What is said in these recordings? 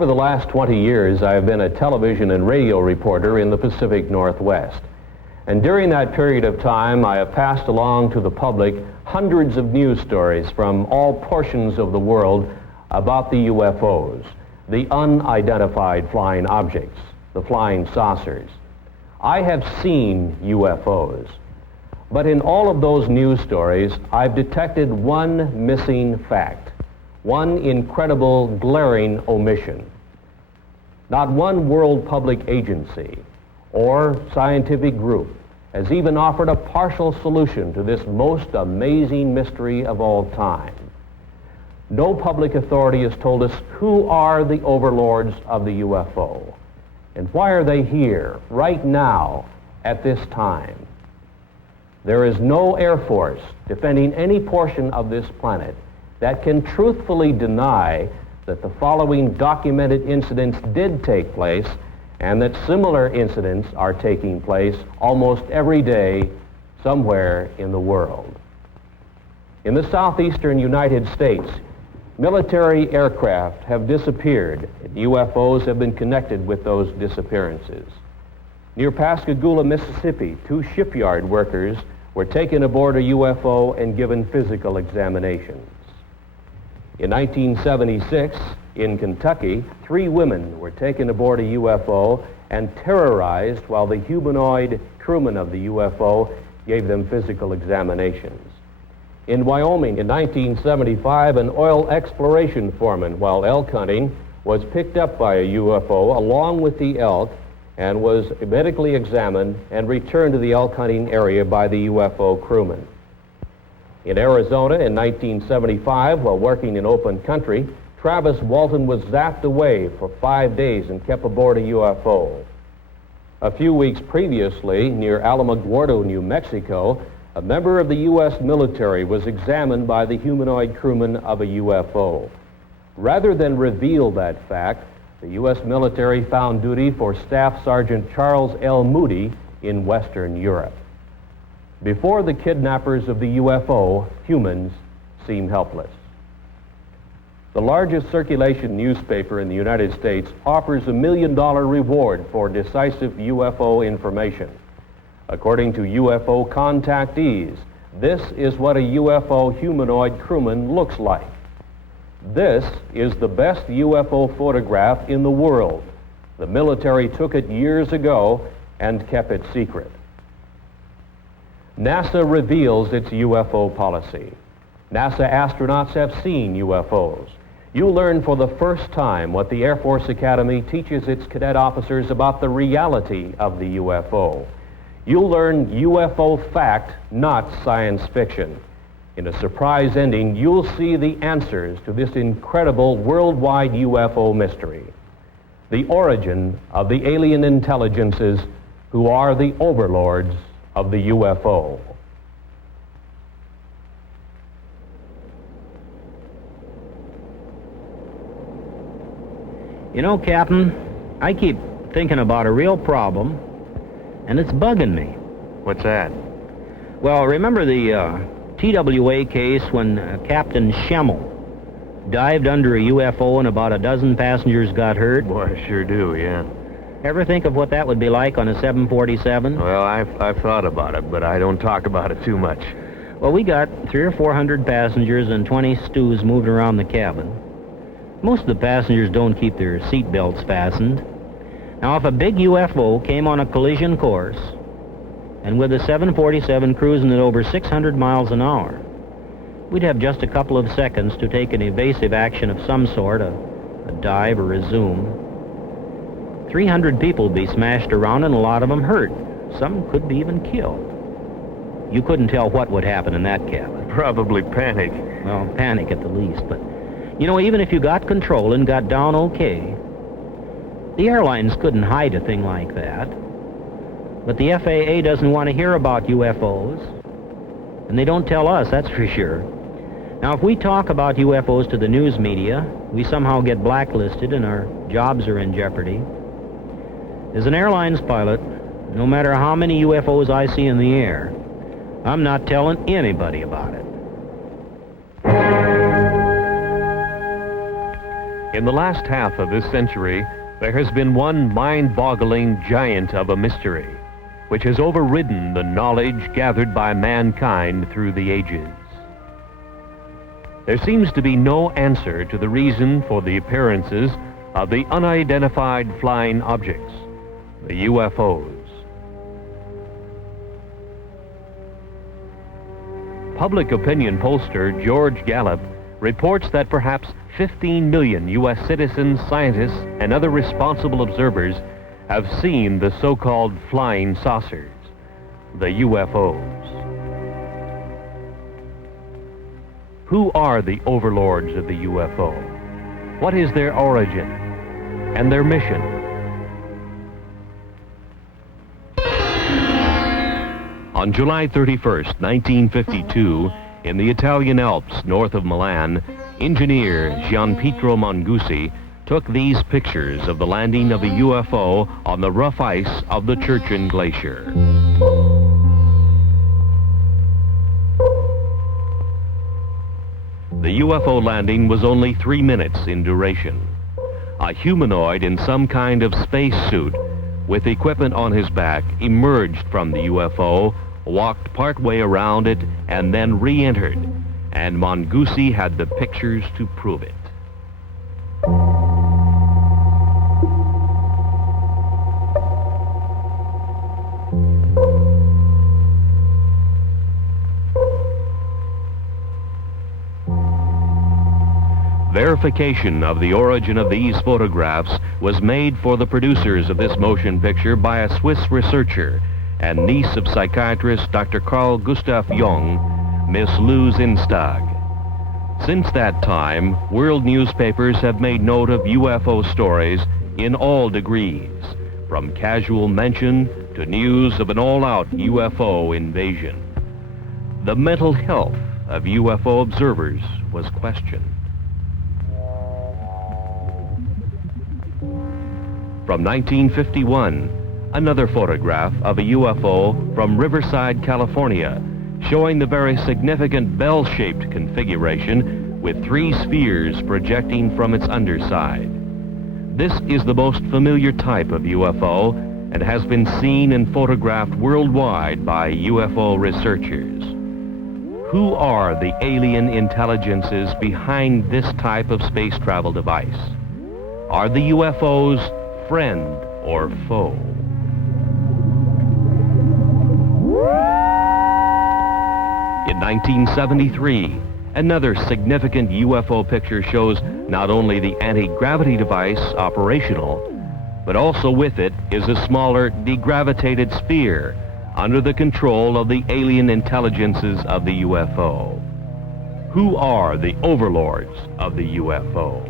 Over the last 20 years, I have been a television and radio reporter in the Pacific Northwest. And during that period of time, I have passed along to the public hundreds of news stories from all portions of the world about the UFOs, the unidentified flying objects, the flying saucers. I have seen UFOs, but in all of those news stories, I've detected one missing fact. One incredible, glaring omission. Not one world public agency or scientific group has even offered a partial solution to this most amazing mystery of all time. No public authority has told us who are the overlords of the UFO, and why are they here, right now, at this time. There is no Air Force defending any portion of this planet that can truthfully deny that the following documented incidents did take place and that similar incidents are taking place almost every day somewhere in the world. In the southeastern United States, military aircraft have disappeared, and UFOs have been connected with those disappearances. Near Pascagoula, Mississippi, 2 shipyard workers were taken aboard a UFO and given physical examinations. In 1976, in Kentucky, 3 women were taken aboard a UFO and terrorized while the humanoid crewman of the UFO gave them physical examinations. In Wyoming, in 1975, an oil exploration foreman, while elk hunting, was picked up by a UFO along with the elk and was medically examined and returned to the elk hunting area by the UFO crewman. In Arizona in 1975, while working in open country, Travis Walton was zapped away for 5 days and kept aboard a UFO. A few weeks previously, near Alamogordo, New Mexico, a member of the U.S. military was examined by the humanoid crewman of a UFO. Rather than reveal that fact, the U.S. military found duty for Staff Sergeant Charles L. Moody in Western Europe. Before the kidnappers of the UFO, humans seem helpless. The largest circulation newspaper in the United States offers a $1 million reward for decisive UFO information. According to UFO contactees, this is what a UFO humanoid crewman looks like. This is the best UFO photograph in the world. The military took it years ago and kept it secret. NASA reveals its UFO policy. NASA astronauts have seen UFOs. You'll learn for the first time what the Air Force Academy teaches its cadet officers about the reality of the UFO. You'll learn UFO fact, not science fiction. In a surprise ending, you'll see the answers to this incredible worldwide UFO mystery. The origin of the alien intelligences who are the overlords of the UFO. You know, Captain, I keep thinking about a real problem, and it's bugging me. What's that? Well, remember the TWA case when Captain Schemmel dived under a UFO and about a dozen passengers got hurt? Boy, I sure do, yeah. Ever think of what that would be like on a 747? Well, I've thought about it, but I don't talk about it too much. Well, we got 300 or 400 passengers and 20 stews moved around the cabin. Most of the passengers don't keep their seat belts fastened. Now, if a big UFO came on a collision course, and with a 747 cruising at over 600 miles an hour, we'd have just a couple of seconds to take an evasive action of some sort, a dive or a zoom. 300 people would be smashed around and a lot of them hurt. Some could be even killed. You couldn't tell what would happen in that cabin. Probably panic. Well, panic at the least, but you know, even if you got control and got down okay, the airlines couldn't hide a thing like that. But the FAA doesn't want to hear about UFOs, and they don't tell us, that's for sure. Now, if we talk about UFOs to the news media, we somehow get blacklisted and our jobs are in jeopardy. As an airlines pilot, no matter how many UFOs I see in the air, I'm not telling anybody about it. In the last half of this century, there has been one mind-boggling giant of a mystery, which has overridden the knowledge gathered by mankind through the ages. There seems to be no answer to the reason for the appearances of the unidentified flying objects, the UFOs. Public opinion pollster George Gallup reports that perhaps 15 million U.S. citizens, scientists, and other responsible observers have seen the so-called flying saucers, the UFOs. Who are the overlords of the UFO? What is their origin and their mission? On July 31st, 1952, in the Italian Alps north of Milan, engineer Gianpietro Mangusi took these pictures of the landing of a UFO on the rough ice of the Churchill Glacier. The UFO landing was only 3 minutes in duration. A humanoid in some kind of spacesuit with equipment on his back emerged from the UFO, walked partway around it, and then re-entered, and Mangusi had the pictures to prove it. Verification of the origin of these photographs was made for the producers of this motion picture by a Swiss researcher and niece of psychiatrist Dr. Carl Gustav Jung, Miss Lou Zinstag. Since that time, world newspapers have made note of UFO stories in all degrees, from casual mention to news of an all-out UFO invasion. The mental health of UFO observers was questioned. From 1951, another photograph of a UFO from Riverside, California, showing the very significant bell-shaped configuration with 3 spheres projecting from its underside. This is the most familiar type of UFO and has been seen and photographed worldwide by UFO researchers. Who are the alien intelligences behind this type of space travel device? Are the UFOs friend or foe? In 1973, another significant UFO picture shows not only the anti-gravity device operational, but also with it is a smaller degravitated sphere under the control of the alien intelligences of the UFO. Who are the overlords of the UFO?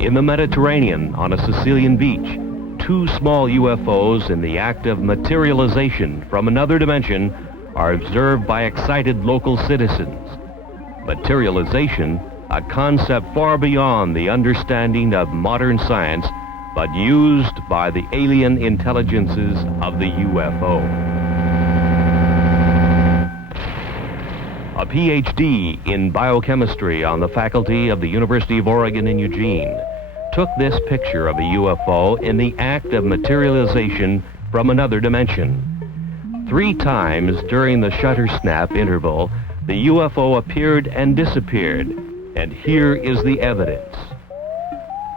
In the Mediterranean, on a Sicilian beach, 2 small UFOs in the act of materialization from another dimension are observed by excited local citizens. Materialization, a concept far beyond the understanding of modern science, but used by the alien intelligences of the UFO. A PhD in biochemistry on the faculty of the University of Oregon in Eugene took this picture of a UFO in the act of materialization from another dimension. 3 times during the shutter snap interval, the UFO appeared and disappeared, and here is the evidence.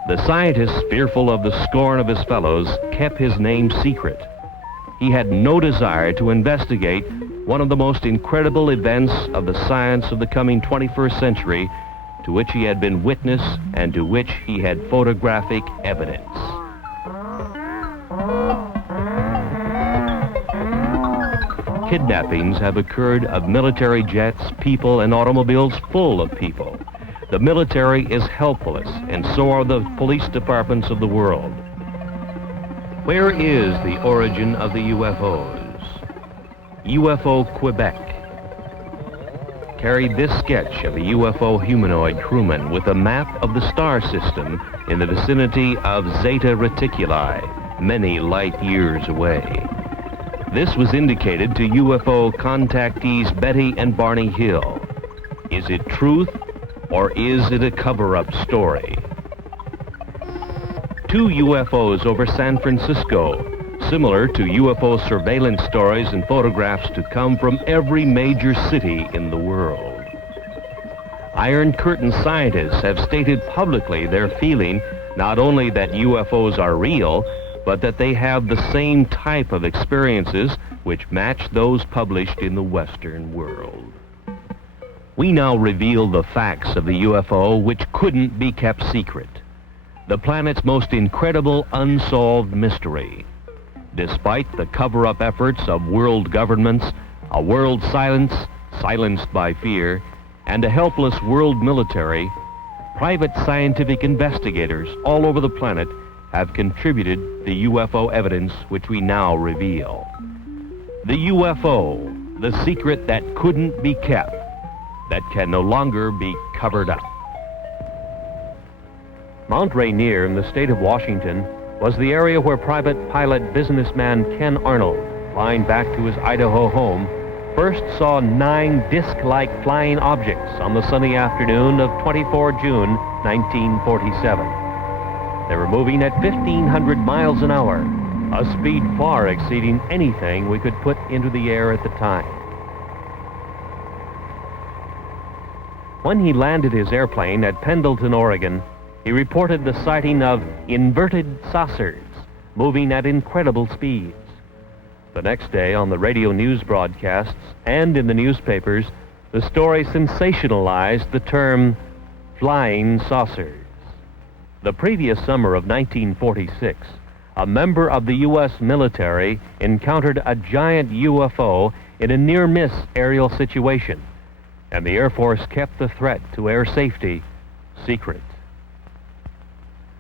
The scientist, fearful of the scorn of his fellows, kept his name secret. He had no desire to investigate one of the most incredible events of the science of the coming 21st century, to which he had been witness and to which he had photographic evidence. Kidnappings have occurred of military jets, people, and automobiles full of people. The military is helpless, and so are the police departments of the world. Where is the origin of the UFOs? UFO Quebec carried this sketch of a UFO humanoid crewman with a map of the star system in the vicinity of Zeta Reticuli, many light years away. This was indicated to UFO contactees Betty and Barney Hill. Is it truth, or is it a cover-up story? 2 UFOs over San Francisco, similar to UFO surveillance stories and photographs to come from every major city in the world. Iron Curtain scientists have stated publicly their feeling not only that UFOs are real, but that they have the same type of experiences which match those published in the Western world. We now reveal the facts of the UFO which couldn't be kept secret. The planet's most incredible unsolved mystery. Despite the cover-up efforts of world governments, a world silenced by fear, and a helpless world military, private scientific investigators all over the planet have contributed the UFO evidence which we now reveal. The UFO, the secret that couldn't be kept, that can no longer be covered up. Mount Rainier in the state of Washington was the area where private pilot businessman Ken Arnold, flying back to his Idaho home, first saw 9 disc-like flying objects on the sunny afternoon of 24 June 1947. They were moving at 1,500 miles an hour, a speed far exceeding anything we could put into the air at the time. When he landed his airplane at Pendleton, Oregon, he reported the sighting of inverted saucers moving at incredible speeds. The next day, on the radio news broadcasts and in the newspapers, the story sensationalized the term flying saucers. The previous summer of 1946, a member of the U.S. military encountered a giant UFO in a near-miss aerial situation, and the Air Force kept the threat to air safety secret.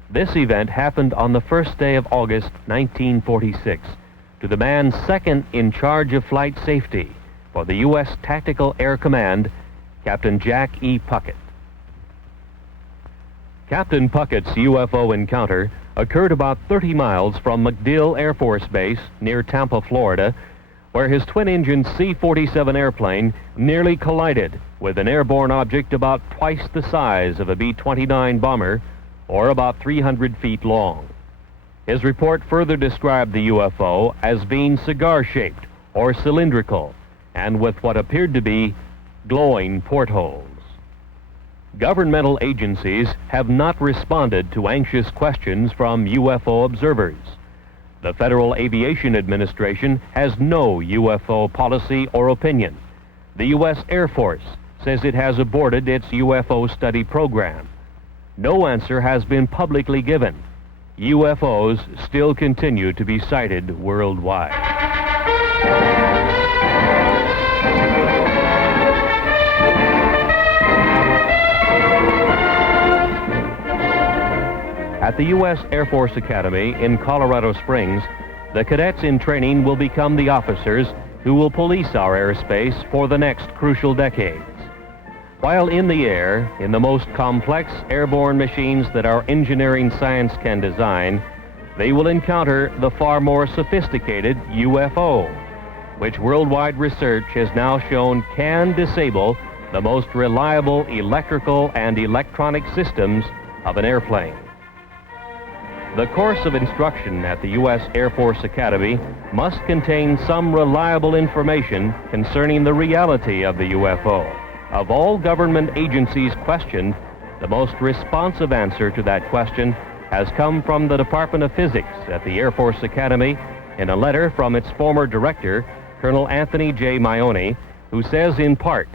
This event happened on the first day of August 1946 to the man second in charge of flight safety for the U.S. Tactical Air Command, Captain Jack E. Puckett. Captain Puckett's UFO encounter occurred about 30 miles from MacDill Air Force Base near Tampa, Florida, where his twin-engine C-47 airplane nearly collided with an airborne object about twice the size of a B-29 bomber, or about 300 feet long. His report further described the UFO as being cigar-shaped or cylindrical, and with what appeared to be glowing portholes. Governmental agencies have not responded to anxious questions from UFO observers. The Federal Aviation Administration has no UFO policy or opinion. The U.S. Air Force says it has aborted its UFO study program. No answer has been publicly given. UFOs still continue to be sighted worldwide. At the U.S. Air Force Academy in Colorado Springs, the cadets in training will become the officers who will police our airspace for the next crucial decades. While in the air, in the most complex airborne machines that our engineering science can design, they will encounter the far more sophisticated UFO, which worldwide research has now shown can disable the most reliable electrical and electronic systems of an airplane. The course of instruction at the U.S. Air Force Academy must contain some reliable information concerning the reality of the UFO. Of all government agencies questioned, the most responsive answer to that question has come from the Department of Physics at the Air Force Academy in a letter from its former director, Colonel Anthony J. Maione, who says in part,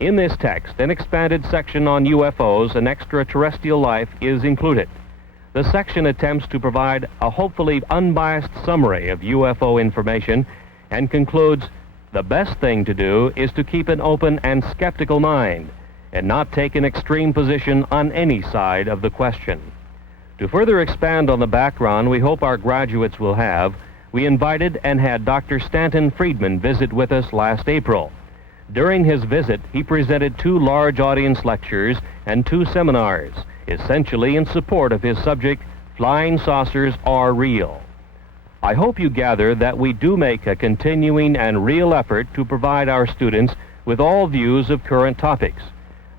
"In this text, an expanded section on UFOs and extraterrestrial life is included. The section attempts to provide a hopefully unbiased summary of UFO information and concludes, the best thing to do is to keep an open and skeptical mind and not take an extreme position on any side of the question." To further expand on the background we hope our graduates will have, we invited and had Dr. Stanton Friedman visit with us last April. During his visit, he presented 2 large audience lectures and 2 seminars, essentially in support of his subject, Flying Saucers Are Real. I hope you gather that we do make a continuing and real effort to provide our students with all views of current topics.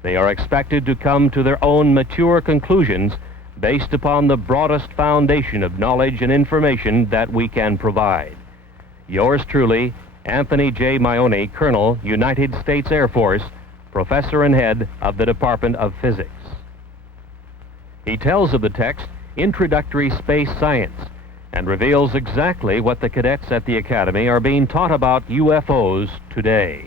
They are expected to come to their own mature conclusions based upon the broadest foundation of knowledge and information that we can provide. Yours truly, Anthony J. Maione, Colonel, United States Air Force, Professor and Head of the Department of Physics. He tells of the text, Introductory Space Science, and reveals exactly what the cadets at the Academy are being taught about UFOs today.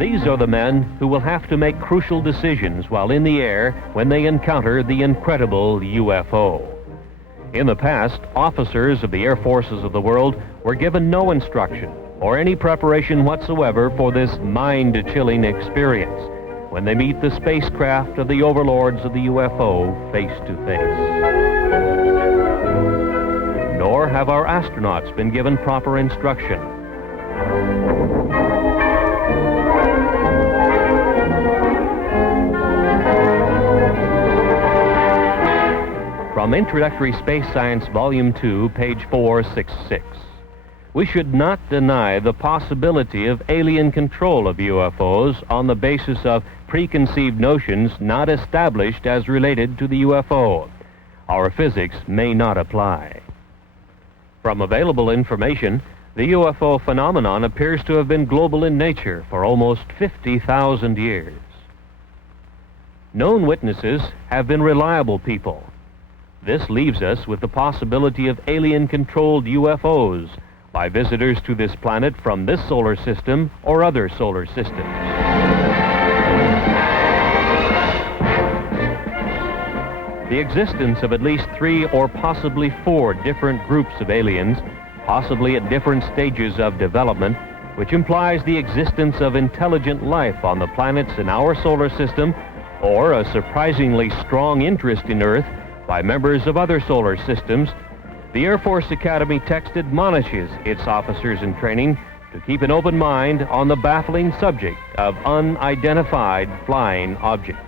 These are the men who will have to make crucial decisions while in the air when they encounter the incredible UFO. In the past, officers of the air forces of the world were given no instruction or any preparation whatsoever for this mind-chilling experience when they meet the spacecraft of the overlords of the UFO face to face. Nor have our astronauts been given proper instruction. From Introductory Space Science, Volume 2, page 466. We should not deny the possibility of alien control of UFOs on the basis of preconceived notions not established as related to the UFO. Our physics may not apply. From available information, the UFO phenomenon appears to have been global in nature for almost 50,000 years. Known witnesses have been reliable people. This leaves us with the possibility of alien-controlled UFOs by visitors to this planet from this solar system or other solar systems. The existence of at least 3 or possibly 4 different groups of aliens, possibly at different stages of development, which implies the existence of intelligent life on the planets in our solar system, or a surprisingly strong interest in Earth by members of other solar systems, the Air Force Academy text admonishes its officers in training to keep an open mind on the baffling subject of unidentified flying objects.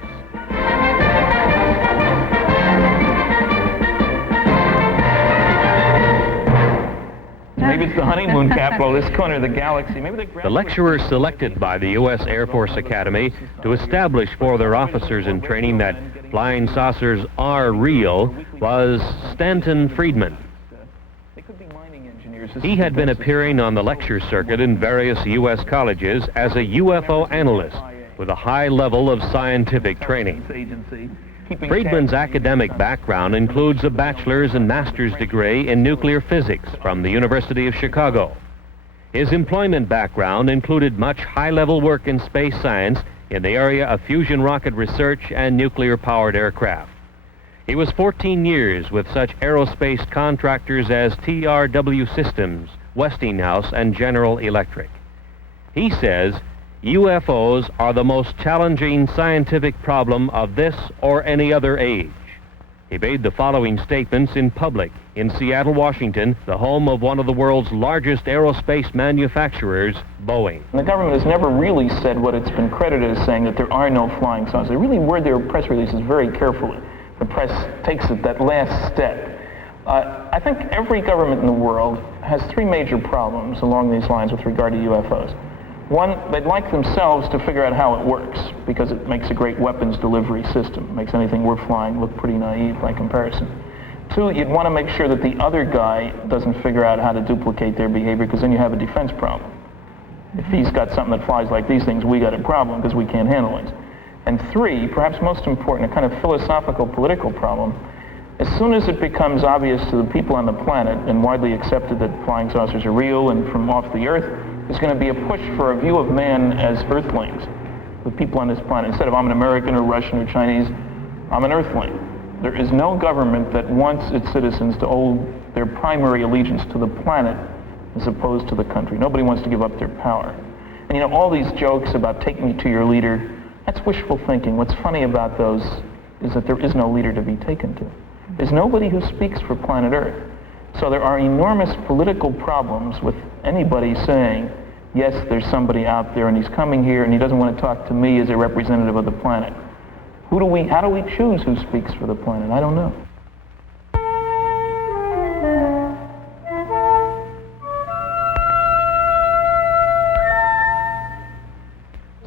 Maybe it's the honeymoon capital, this corner of the galaxy. Maybe the lecturer selected by the U.S. Air Force Academy to establish for their officers in training that flying saucers are real was Stanton Friedman. He had been appearing on the lecture circuit in various U.S. colleges as a UFO analyst with a high level of scientific training. Friedman's academic background includes a bachelor's and master's degree in nuclear physics from the University of Chicago. His employment background included much high-level work in space science in the area of fusion rocket research and nuclear-powered aircraft. He was 14 years with such aerospace contractors as TRW Systems, Westinghouse, and General Electric. He says, UFOs are the most challenging scientific problem of this or any other age. He made the following statements in public in Seattle, Washington, the home of one of the world's largest aerospace manufacturers, Boeing. The government has never really said what it's been credited as saying, that there are no flying saucers. They really word their press releases very carefully. The press takes it that last step. I think every government in the world has 3 major problems along these lines with regard to UFOs. One, they'd like themselves to figure out how it works, because it makes a great weapons delivery system. It makes anything worth flying look pretty naive by comparison. 2, you'd want to make sure that the other guy doesn't figure out how to duplicate their behavior, because then you have a defense problem. If he's got something that flies like these things, we got a problem because we can't handle it. And 3, perhaps most important, a kind of philosophical political problem. As soon as it becomes obvious to the people on the planet and widely accepted that flying saucers are real and from off the Earth, there's going to be a push for a view of man as Earthlings, the people on this planet. Instead of I'm an American or Russian or Chinese, I'm an Earthling. There is no government that wants its citizens to owe their primary allegiance to the planet as opposed to the country. Nobody wants to give up their power. And you know, all these jokes about take me to your leader, that's wishful thinking. What's funny about those is that there is no leader to be taken to. There's nobody who speaks for planet Earth. So there are enormous political problems with anybody saying, yes, there's somebody out there and he's coming here and he doesn't want to talk to me as a representative of the planet. How do we choose who speaks for the planet? I don't know.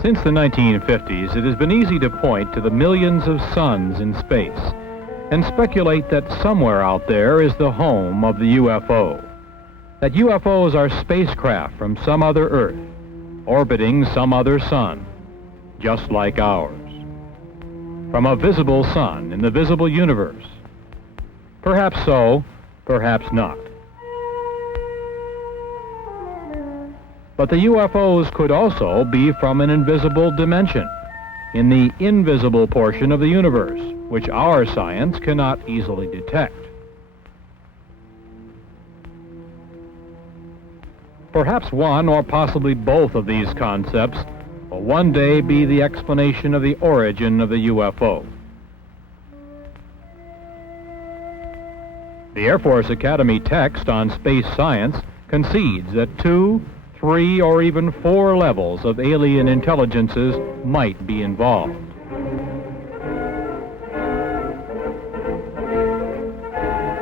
Since the 1950s, it has been easy to point to the millions of suns in space and speculate that somewhere out there is the home of the UFO. That UFOs are spacecraft from some other Earth, orbiting some other sun, just like ours. From a visible sun in the visible universe. Perhaps so, perhaps not. But the UFOs could also be from an invisible dimension, in the invisible portion of the universe, which our science cannot easily detect. Perhaps one or possibly both of these concepts will one day be the explanation of the origin of the UFO. The Air Force Academy text on space science concedes that 2, 3, or even 4 levels of alien intelligences might be involved.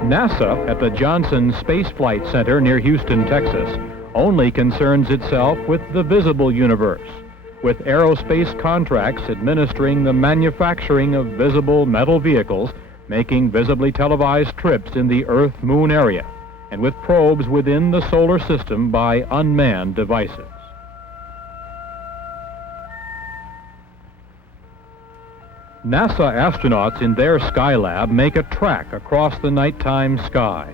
NASA at the Johnson Space Flight Center near Houston, Texas, only concerns itself with the visible universe, with aerospace contracts administering the manufacturing of visible metal vehicles, making visibly televised trips in the Earth-Moon area, and with probes within the solar system by unmanned devices. NASA astronauts in their Skylab make a track across the nighttime sky,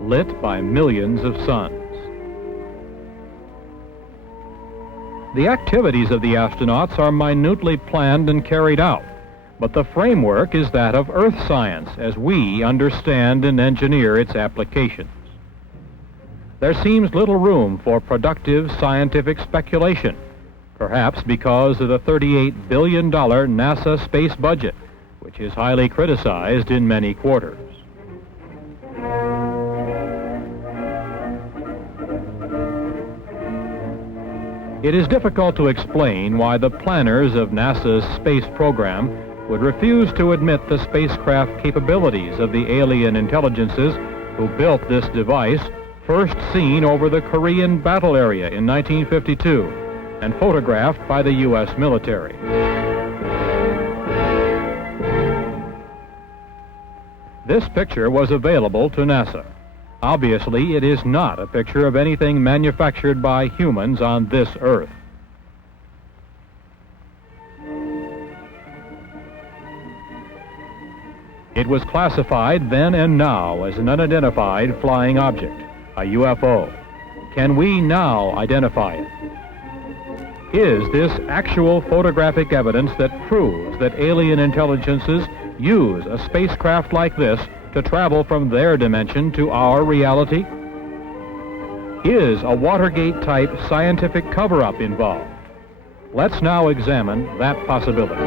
lit by millions of suns. The activities of the astronauts are minutely planned and carried out, but the framework is that of Earth science as we understand and engineer its applications. There seems little room for productive scientific speculation, perhaps because of the $38 billion NASA space budget, which is highly criticized in many quarters. It is difficult to explain why the planners of NASA's space program would refuse to admit the spacecraft capabilities of the alien intelligences who built this device, first seen over the Korean battle area in 1952 and photographed by the U.S. military. This picture was available to NASA. Obviously, it is not a picture of anything manufactured by humans on this Earth. It was classified then and now as an unidentified flying object, a UFO. Can we now identify it? Is this actual photographic evidence that proves that alien intelligences use a spacecraft like this to travel from their dimension to our reality? Is a Watergate-type scientific cover-up involved? Let's now examine that possibility.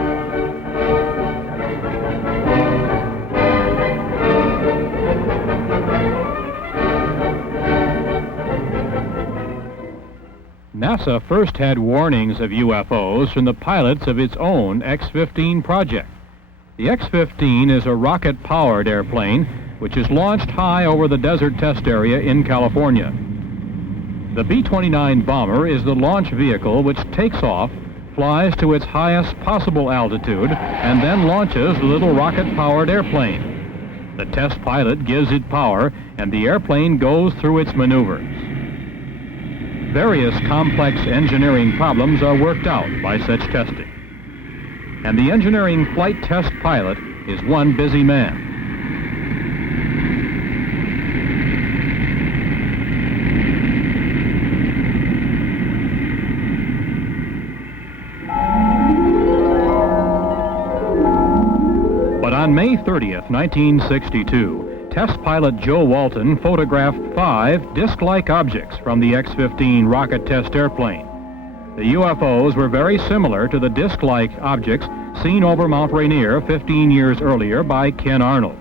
NASA first had warnings of UFOs from the pilots of its own X-15 project. The X-15 is a rocket-powered airplane which is launched high over the desert test area in California. The B-29 bomber is the launch vehicle which takes off, flies to its highest possible altitude, and then launches the little rocket-powered airplane. The test pilot gives it power, and the airplane goes through its maneuvers. Various complex engineering problems are worked out by such testing. And the engineering flight test pilot is one busy man. But on May 30th, 1962, test pilot Joe Walton photographed 5 disc-like objects from the X-15 rocket test airplane. The UFOs were very similar to the disc-like objects seen over Mount Rainier 15 years earlier by Ken Arnold.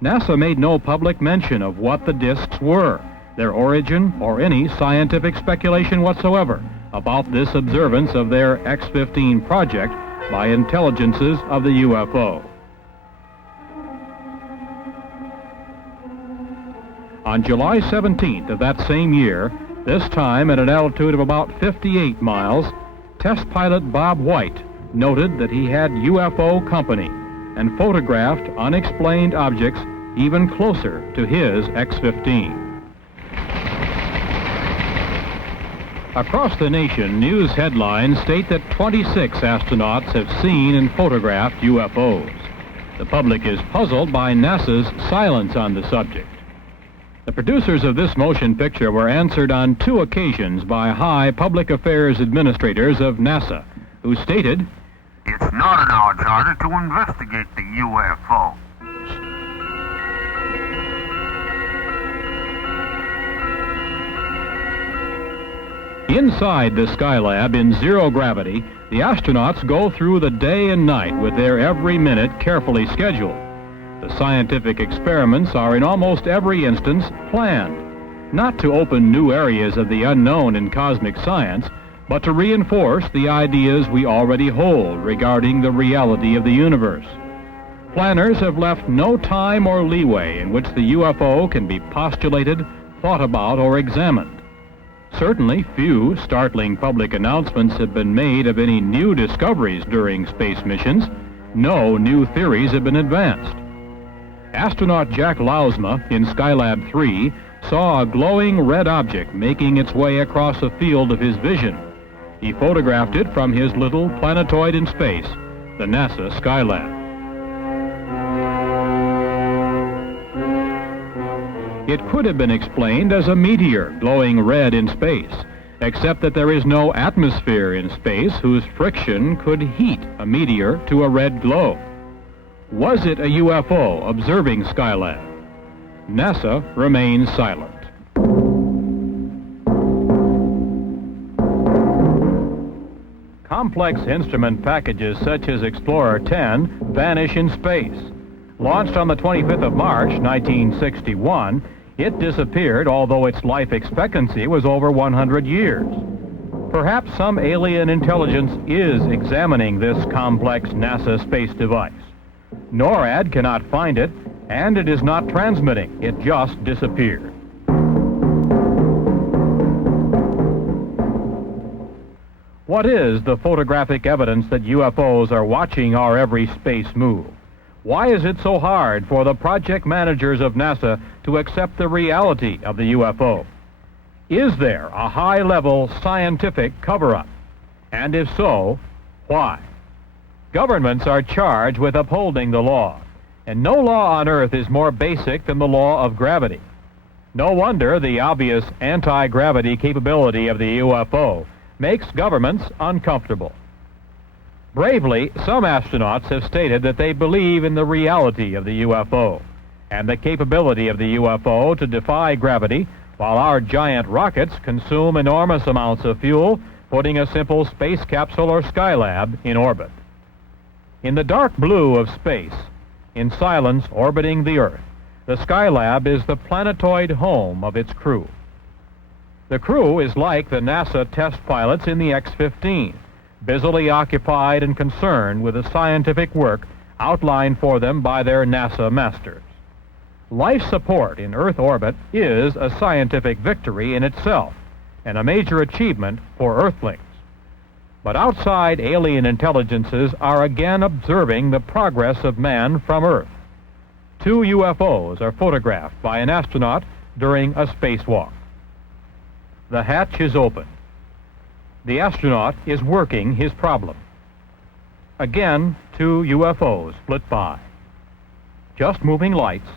NASA made no public mention of what the discs were, their origin, or any scientific speculation whatsoever about this observance of their X-15 project by intelligences of the UFO. On July 17th of that same year, this time at an altitude of about 58 miles, test pilot Bob White noted that he had UFO company and photographed unexplained objects even closer to his X-15. Across the nation, news headlines state that 26 astronauts have seen and photographed UFOs. The public is puzzled by NASA's silence on the subject. The producers of this motion picture were answered on 2 occasions by high public affairs administrators of NASA, who stated, "It's not in our charter to investigate the UFO." Inside the Skylab in zero gravity, the astronauts go through the day and night with their every minute carefully scheduled. The scientific experiments are in almost every instance planned, not to open new areas of the unknown in cosmic science, but to reinforce the ideas we already hold regarding the reality of the universe. Planners have left no time or leeway in which the UFO can be postulated, thought about, or examined. Certainly, few startling public announcements have been made of any new discoveries during space missions. No new theories have been advanced. Astronaut Jack Lausma in Skylab 3 saw a glowing red object making its way across a field of his vision. He photographed it from his little planetoid in space, the NASA Skylab. It could have been explained as a meteor glowing red in space, except that there is no atmosphere in space whose friction could heat a meteor to a red glow. Was it a UFO observing Skylab? NASA remains silent. Complex instrument packages such as Explorer 10 vanish in space. Launched on the 25th of March, 1961, it disappeared, although its life expectancy was over 100 years. Perhaps some alien intelligence is examining this complex NASA space device. NORAD cannot find it, and it is not transmitting. It just disappeared. What is the photographic evidence that UFOs are watching our every space move? Why is it so hard for the project managers of NASA to accept the reality of the UFO? Is there a high-level scientific cover-up? And if so, why? Governments are charged with upholding the law, and no law on Earth is more basic than the law of gravity. No wonder the obvious anti-gravity capability of the UFO makes governments uncomfortable. Bravely, some astronauts have stated that they believe in the reality of the UFO and the capability of the UFO to defy gravity, while our giant rockets consume enormous amounts of fuel, putting a simple space capsule or Skylab in orbit. In the dark blue of space, in silence orbiting the Earth, the Skylab is the planetoid home of its crew. The crew is like the NASA test pilots in the X-15, busily occupied and concerned with the scientific work outlined for them by their NASA masters. Life support in Earth orbit is a scientific victory in itself and a major achievement for Earthlings. But outside alien intelligences are again observing the progress of man from Earth. 2 UFOs are photographed by an astronaut during a spacewalk. The hatch is open. The astronaut is working his problem. Again, 2 UFOs flit by. Just moving lights,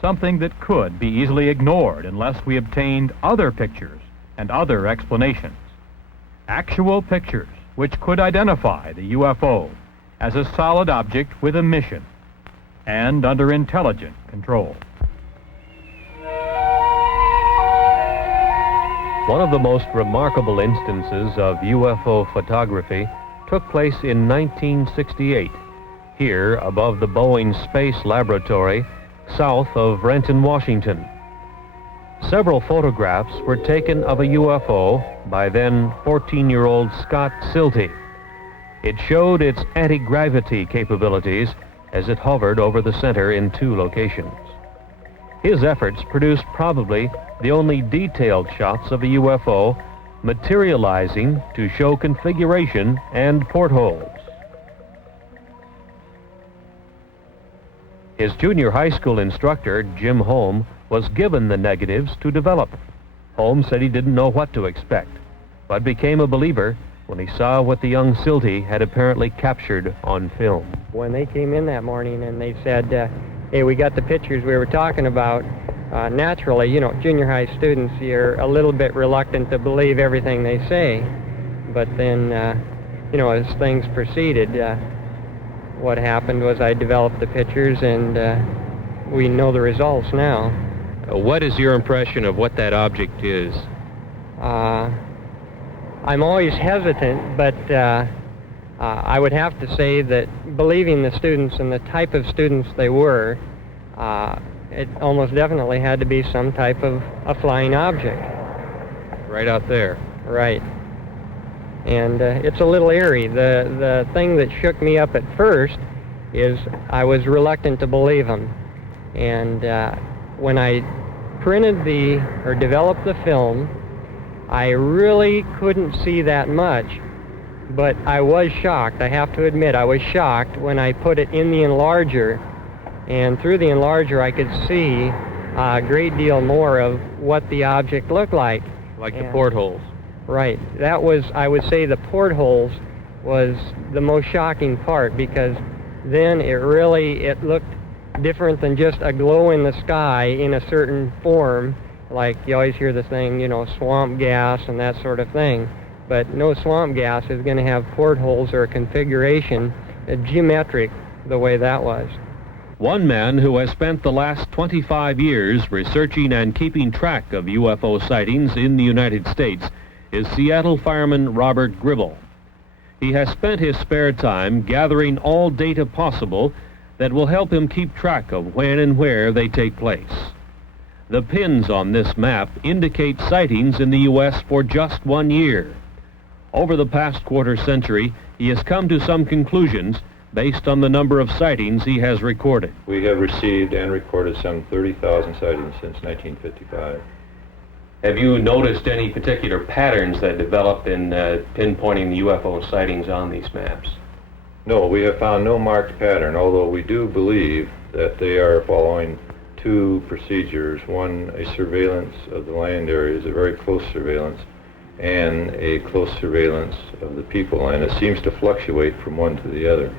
something that could be easily ignored unless we obtained other pictures and other explanations. Actual pictures which could identify the UFO as a solid object with a mission and under intelligent control. One of the most remarkable instances of UFO photography took place in 1968, here above the Boeing Space Laboratory, south of Renton, Washington. Several photographs were taken of a UFO by then 14-year-old Scott Silty. It showed its anti-gravity capabilities as it hovered over the center in 2 locations. His efforts produced probably the only detailed shots of a UFO materializing to show configuration and portholes. His junior high school instructor, Jim Holm, was given the negatives to develop. Holm said he didn't know what to expect, but became a believer when he saw what the young Silty had apparently captured on film. When they came in that morning and they said, hey, we got the pictures we were talking about, naturally, you know, junior high students, you're a little bit reluctant to believe everything they say. But then, you know, as things proceeded, what happened was I developed the pictures, and we know the results now. What is your impression of what that object is? I'm always hesitant, but I would have to say that believing the students and the type of students they were, it almost definitely had to be some type of a flying object. Right out there. Right. And it's a little eerie. The thing that shook me up at first is I was reluctant to believe them. And when I developed the film, I really couldn't see that much. But I was shocked. I have to admit, I was shocked when I put it in the enlarger. And through the enlarger, I could see a great deal more of what the object looked like. Like the portholes. Right. That was, I would say, the portholes was the most shocking part, because then it looked different than just a glow in the sky in a certain form. Like you always hear the thing, you know, swamp gas and that sort of thing. But no swamp gas is going to have portholes or a configuration geometric the way that was. One man who has spent the last 25 years researching and keeping track of UFO sightings in the United States is Seattle fireman Robert Gribble. He has spent his spare time gathering all data possible that will help him keep track of when and where they take place. The pins on this map indicate sightings in the U.S. for just 1 year. Over the past quarter century, he has come to some conclusions based on the number of sightings he has recorded. We have received and recorded some 30,000 sightings since 1955. Have you noticed any particular patterns that developed in pinpointing the UFO sightings on these maps? No, we have found no marked pattern, although we do believe that they are following 2 procedures. One, a surveillance of the land areas, a very close surveillance, and a close surveillance of the people, and it seems to fluctuate from one to the other.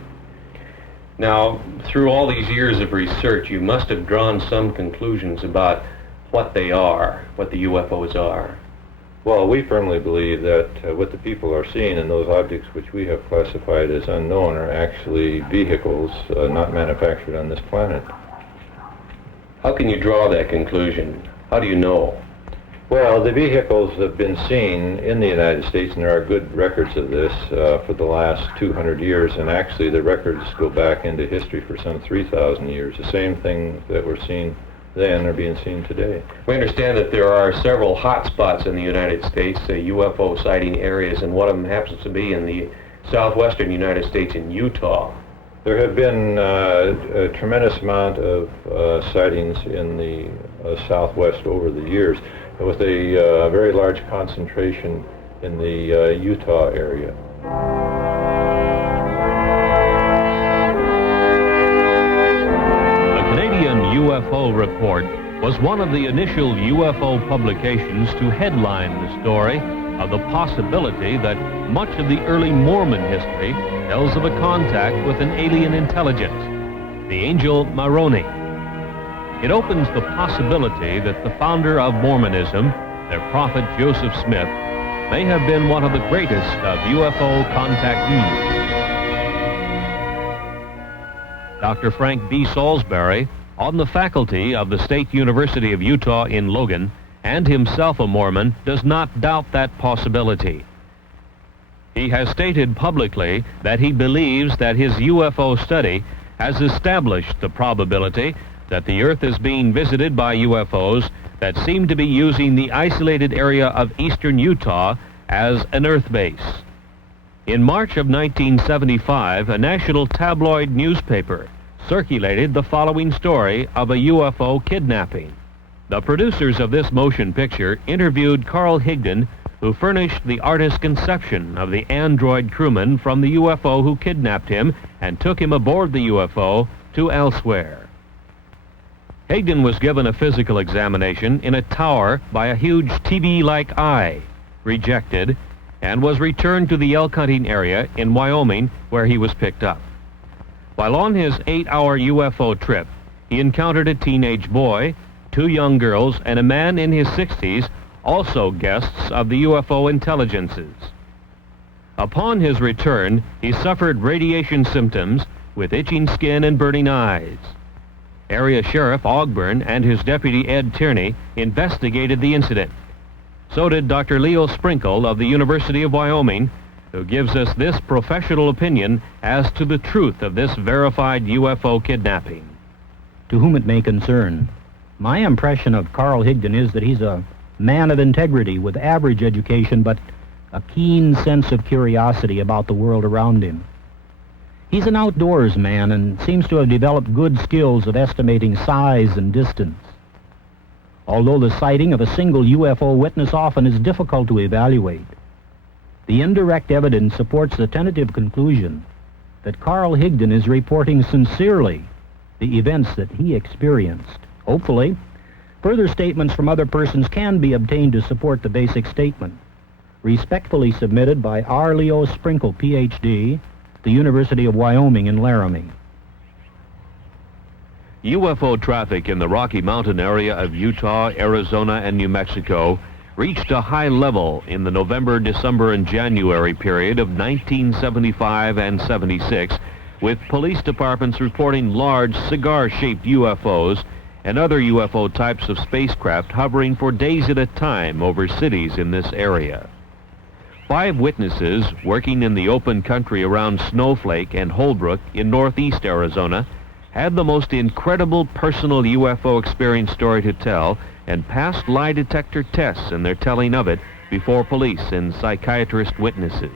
Now, through all these years of research, you must have drawn some conclusions about what they are, what the UFOs are. Well, we firmly believe that what the people are seeing and those objects which we have classified as unknown are actually vehicles not manufactured on this planet. How can you draw that conclusion? How do you know? Well, the vehicles have been seen in the United States, and there are good records of this for the last 200 years, and actually the records go back into history for some 3,000 years. The same things that were seen then are being seen today. We understand that there are several hot spots in the United States, UFO sighting areas, and one of them happens to be in the southwestern United States in Utah. There have been a tremendous amount of sightings in the southwest over the years, with a very large concentration in the Utah area. The Canadian UFO Report was one of the initial UFO publications to headline the story of the possibility that much of the early Mormon history tells of a contact with an alien intelligence, the angel Moroni. It opens the possibility that the founder of Mormonism, their prophet Joseph Smith, may have been one of the greatest of UFO contactees. Dr. Frank B. Salisbury, on the faculty of the State University of Utah in Logan, and himself a Mormon, does not doubt that possibility. He has stated publicly that he believes that his UFO study has established the probability that the Earth is being visited by UFOs that seem to be using the isolated area of eastern Utah as an Earth base. In March of 1975, a national tabloid newspaper circulated the following story of a UFO kidnapping. The producers of this motion picture interviewed Carl Higdon, who furnished the artist's conception of the android crewman from the UFO who kidnapped him and took him aboard the UFO to elsewhere. Higdon was given a physical examination in a tower by a huge TV-like eye, rejected, and was returned to the elk hunting area in Wyoming, where he was picked up. While on his 8-hour UFO trip, he encountered a teenage boy, 2 young girls, and a man in his 60s, also guests of the UFO intelligences. Upon his return, he suffered radiation symptoms with itching skin and burning eyes. Area Sheriff Ogburn and his deputy Ed Tierney investigated the incident. So did Dr. Leo Sprinkle of the University of Wyoming, who gives us this professional opinion as to the truth of this verified UFO kidnapping. To whom it may concern, my impression of Carl Higdon is that he's a man of integrity with average education, but a keen sense of curiosity about the world around him. He's an outdoors man and seems to have developed good skills of estimating size and distance. Although the sighting of a single UFO witness often is difficult to evaluate, the indirect evidence supports the tentative conclusion that Carl Higdon is reporting sincerely the events that he experienced. Hopefully, further statements from other persons can be obtained to support the basic statement. Respectfully submitted by R. Leo Sprinkle, Ph.D., the University of Wyoming in Laramie. UFO traffic in the Rocky Mountain area of Utah, Arizona, and New Mexico reached a high level in the November, December, and January period of 1975 and 76, with police departments reporting large cigar-shaped UFOs and other UFO types of spacecraft hovering for days at a time over cities in this area. 5 witnesses working in the open country around Snowflake and Holbrook in northeast Arizona had the most incredible personal UFO experience story to tell and passed lie detector tests in their telling of it before police and psychiatrist witnesses.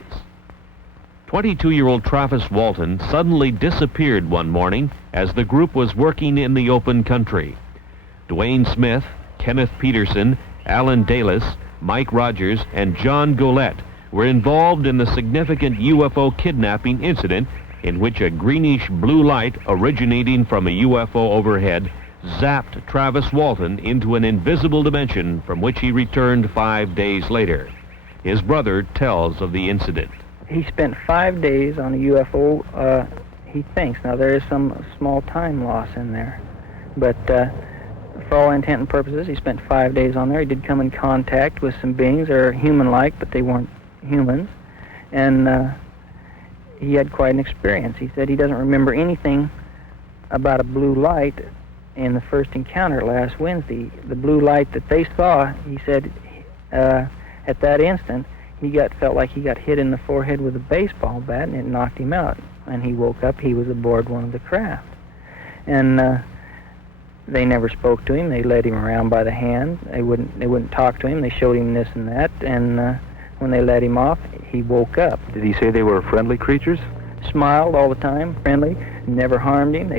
22-year-old Travis Walton suddenly disappeared one morning as the group was working in the open country. Dwayne Smith, Kenneth Peterson, Alan Dalis, Mike Rogers, and John Golette were involved in the significant UFO kidnapping incident in which a greenish blue light originating from a UFO overhead zapped Travis Walton into an invisible dimension from which he returned 5 days later. His brother tells of the incident. He spent 5 days on a UFO, he thinks. Now, there is some small time loss in there. But for all intent and purposes, he spent 5 days on there. He did come in contact with some beings that are human-like, but they weren't humans. And he had quite an experience. He said he doesn't remember anything about a blue light in the first encounter last Wednesday. The blue light that they saw, he said, at that instant, felt like he got hit in the forehead with a baseball bat, and it knocked him out. And he woke up, he was aboard one of the craft. And they never spoke to him. They led him around by the hand. They wouldn't talk to him. They showed him this and that, and when they let him off, he woke up. Did he say they were friendly creatures? Smiled all the time, friendly, never harmed him.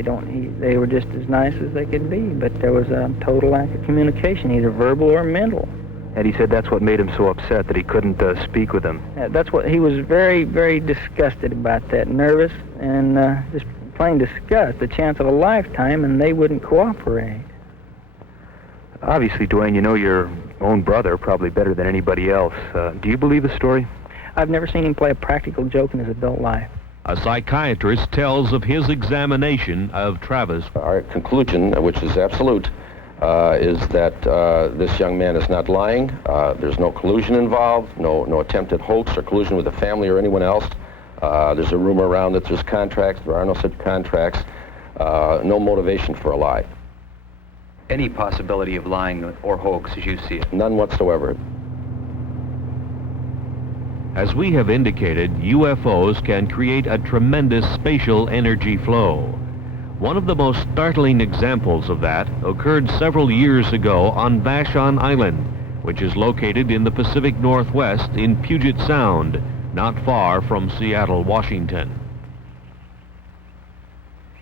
They were just as nice as they could be, but there was a total lack of communication, either verbal or mental. And he said that's what made him so upset, that he couldn't speak with them. That's what he was very, very disgusted about that, nervous and just plain disgust, the chance of a lifetime, and they wouldn't cooperate. Obviously, Dwayne, you know your own brother probably better than anybody else. Do you believe the story? I've never seen him play a practical joke in his adult life. A psychiatrist tells of his examination of Travis. Our conclusion, which is absolute, is that this young man is not lying. There's no collusion involved, no attempted hoax or collusion with the family or anyone else. There's a rumor around that there's contracts. There are no such contracts. No motivation for a lie. Any possibility of lying or hoax as you see it? None whatsoever. As we have indicated, UFOs can create a tremendous spatial energy flow. One of the most startling examples of that occurred several years ago on Vashon Island, which is located in the Pacific Northwest in Puget Sound, not far from Seattle, Washington.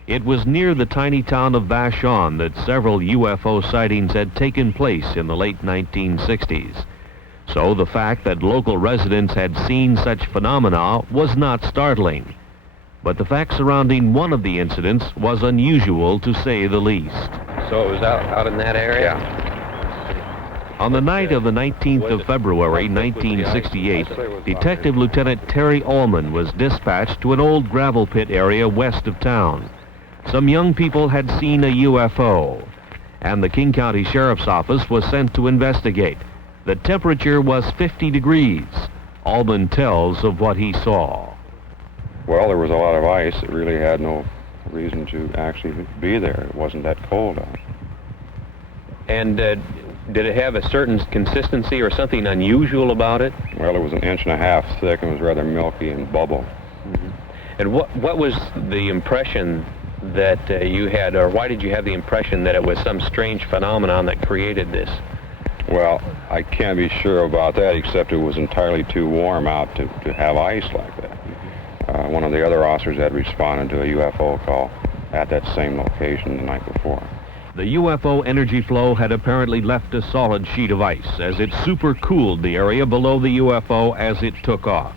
It was near the tiny town of Vashon that several UFO sightings had taken place in the late 1960s. So the fact that local residents had seen such phenomena was not startling. But the fact surrounding one of the incidents was unusual, to say the least. So it was out in that area? Yeah. On the night of the 19th of February, 1968, Detective Lieutenant Terry Ullman was dispatched to an old gravel pit area west of town. Some young people had seen a UFO, and the King County Sheriff's Office was sent to investigate. The temperature was 50 degrees. Ullman tells of what he saw. Well, there was a lot of ice. It really had no reason to actually be there. It wasn't that cold out. And did it have a certain consistency or something unusual about it? Well, it was 1.5 inches thick and was rather milky and bubble. Mm-hmm. And what was the impression that you had, or why did you have the impression that it was some strange phenomenon that created this? Well, I can't be sure about that, except it was entirely too warm out to have ice like that. One of the other officers had responded to a UFO call at that same location the night before. The UFO energy flow had apparently left a solid sheet of ice as it supercooled the area below the UFO as it took off.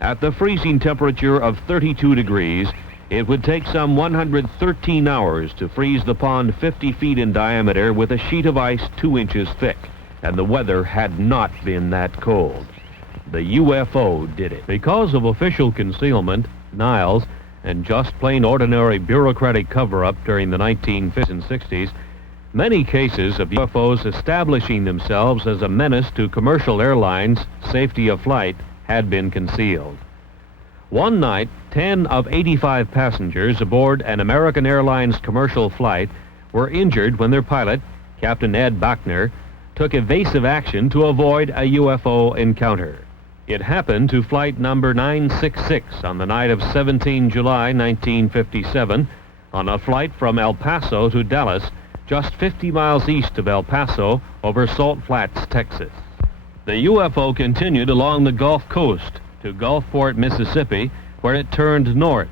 At the freezing temperature of 32 degrees, it would take some 113 hours to freeze the pond 50 feet in diameter with a sheet of ice 2 inches thick, and the weather had not been that cold. The UFO did it. Because of official concealment, denials, and just plain ordinary bureaucratic cover-up during the 1950s and 60s, many cases of UFOs establishing themselves as a menace to commercial airlines' safety of flight had been concealed. One night, 10 of 85 passengers aboard an American Airlines commercial flight were injured when their pilot, Captain Ed Bachner, took evasive action to avoid a UFO encounter. It happened to flight number 966 on the night of 17 July 1957 on a flight from El Paso to Dallas, just 50 miles east of El Paso over Salt Flats, Texas. The UFO continued along the Gulf Coast to Gulfport, Mississippi, where it turned north.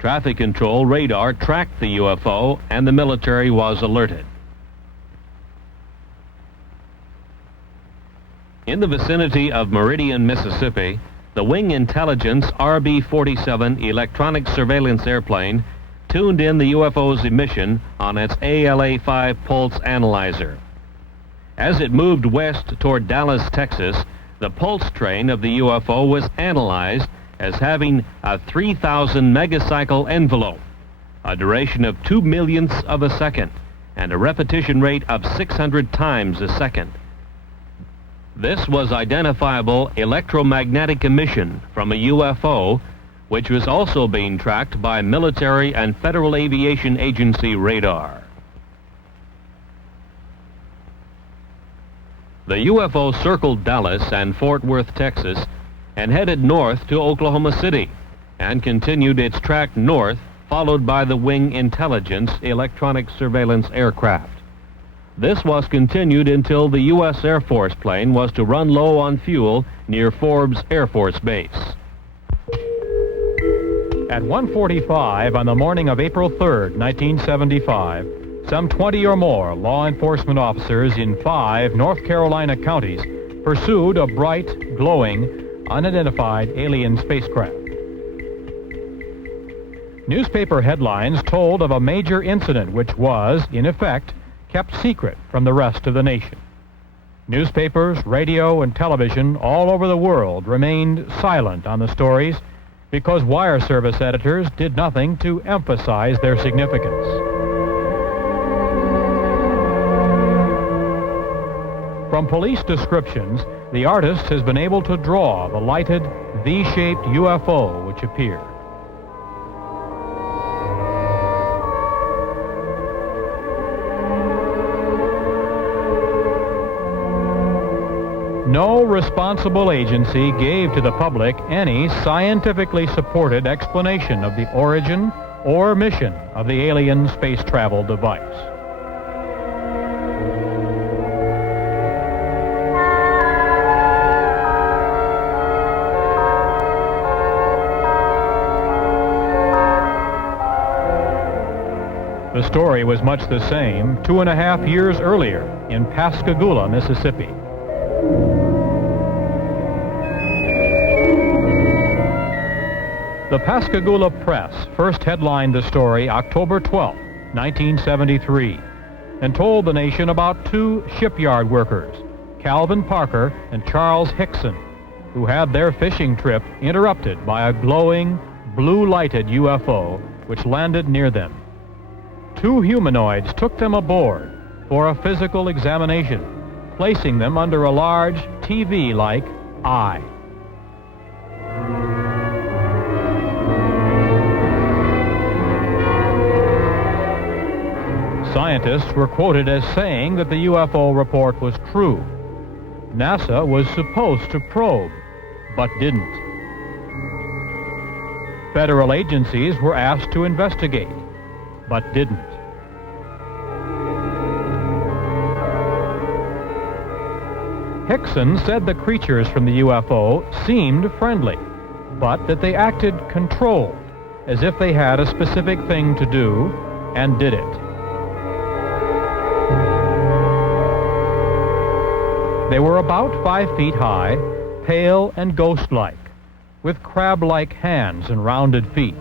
Traffic control radar tracked the UFO, and the military was alerted. In the vicinity of Meridian, Mississippi, the Wing Intelligence RB-47 electronic surveillance airplane tuned in the UFO's emission on its ALA-5 pulse analyzer. As it moved west toward Dallas, Texas, the pulse train of the UFO was analyzed as having a 3,000 megacycle envelope, a duration of 2 millionths of a second, and a repetition rate of 600 times a second. This was identifiable electromagnetic emission from a UFO, which was also being tracked by military and Federal Aviation Agency radar. The UFO circled Dallas and Fort Worth, Texas, and headed north to Oklahoma City, and continued its track north, followed by the Wing Intelligence electronic surveillance aircraft. This was continued until the U.S. Air Force plane was to run low on fuel near Forbes Air Force Base. At 1:45 on the morning of April 3rd, 1975, some 20 or more law enforcement officers in 5 North Carolina counties pursued a bright, glowing, unidentified alien spacecraft. Newspaper headlines told of a major incident which was, in effect, kept secret from the rest of the nation. Newspapers, radio, and television all over the world remained silent on the stories because wire service editors did nothing to emphasize their significance. From police descriptions, the artist has been able to draw the lighted, V-shaped UFO which appeared. No responsible agency gave to the public any scientifically supported explanation of the origin or mission of the alien space travel device. The story was much the same 2.5 years earlier in Pascagoula, Mississippi. The Pascagoula Press first headlined the story October 12, 1973, and told the nation about two shipyard workers, Calvin Parker and Charles Hickson, who had their fishing trip interrupted by a glowing, blue-lighted UFO which landed near them. Two humanoids took them aboard for a physical examination, placing them under a large TV-like eye. Scientists were quoted as saying that the UFO report was true. NASA was supposed to probe, but didn't. Federal agencies were asked to investigate, but didn't. Hickson said the creatures from the UFO seemed friendly, but that they acted controlled, as if they had a specific thing to do and did it. They were about 5 feet high, pale and ghost-like, with crab-like hands and rounded feet.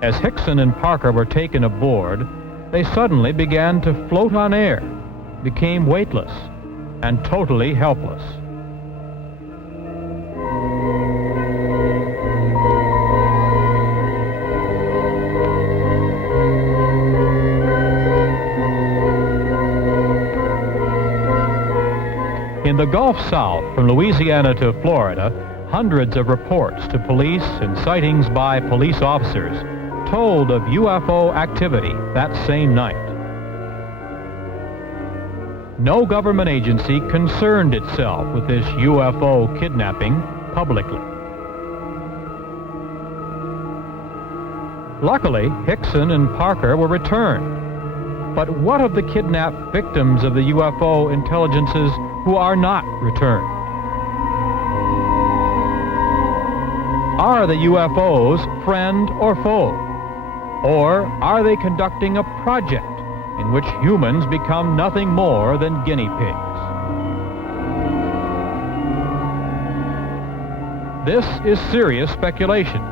As Hickson and Parker were taken aboard, they suddenly began to float on air, became weightless, and totally helpless. In the Gulf South, from Louisiana to Florida, hundreds of reports to police and sightings by police officers told of UFO activity that same night. No government agency concerned itself with this UFO kidnapping publicly. Luckily, Hickson and Parker were returned. But what of the kidnapped victims of the UFO intelligences who are not returned? Are the UFOs friend or foe? Or are they conducting a project in which humans become nothing more than guinea pigs? This is serious speculation.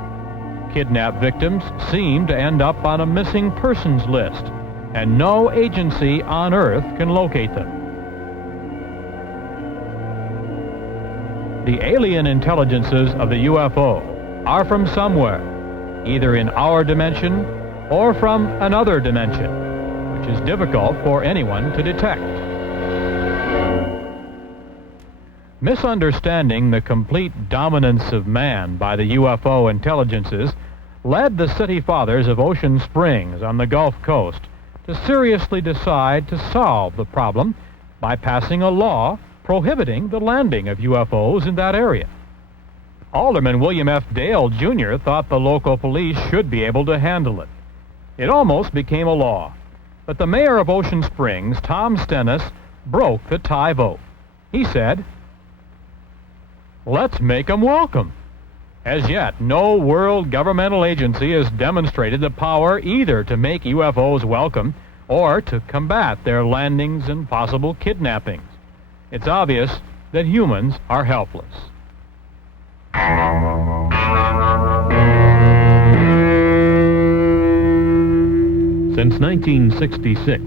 Kidnapped victims seem to end up on a missing persons list, and no agency on Earth can locate them. The alien intelligences of the UFO are from somewhere, either in our dimension or from another dimension, which is difficult for anyone to detect. Misunderstanding the complete dominance of man by the UFO intelligences led the city fathers of Ocean Springs on the Gulf Coast to seriously decide to solve the problem by passing a law prohibiting the landing of UFOs in that area. Alderman William F. Dale, Jr. thought the local police should be able to handle it. It almost became a law, but the mayor of Ocean Springs, Tom Stennis, broke the tie vote. He said, "Let's make them welcome." As yet, no world governmental agency has demonstrated the power either to make UFOs welcome or to combat their landings and possible kidnappings. It's obvious that humans are helpless. Since 1966,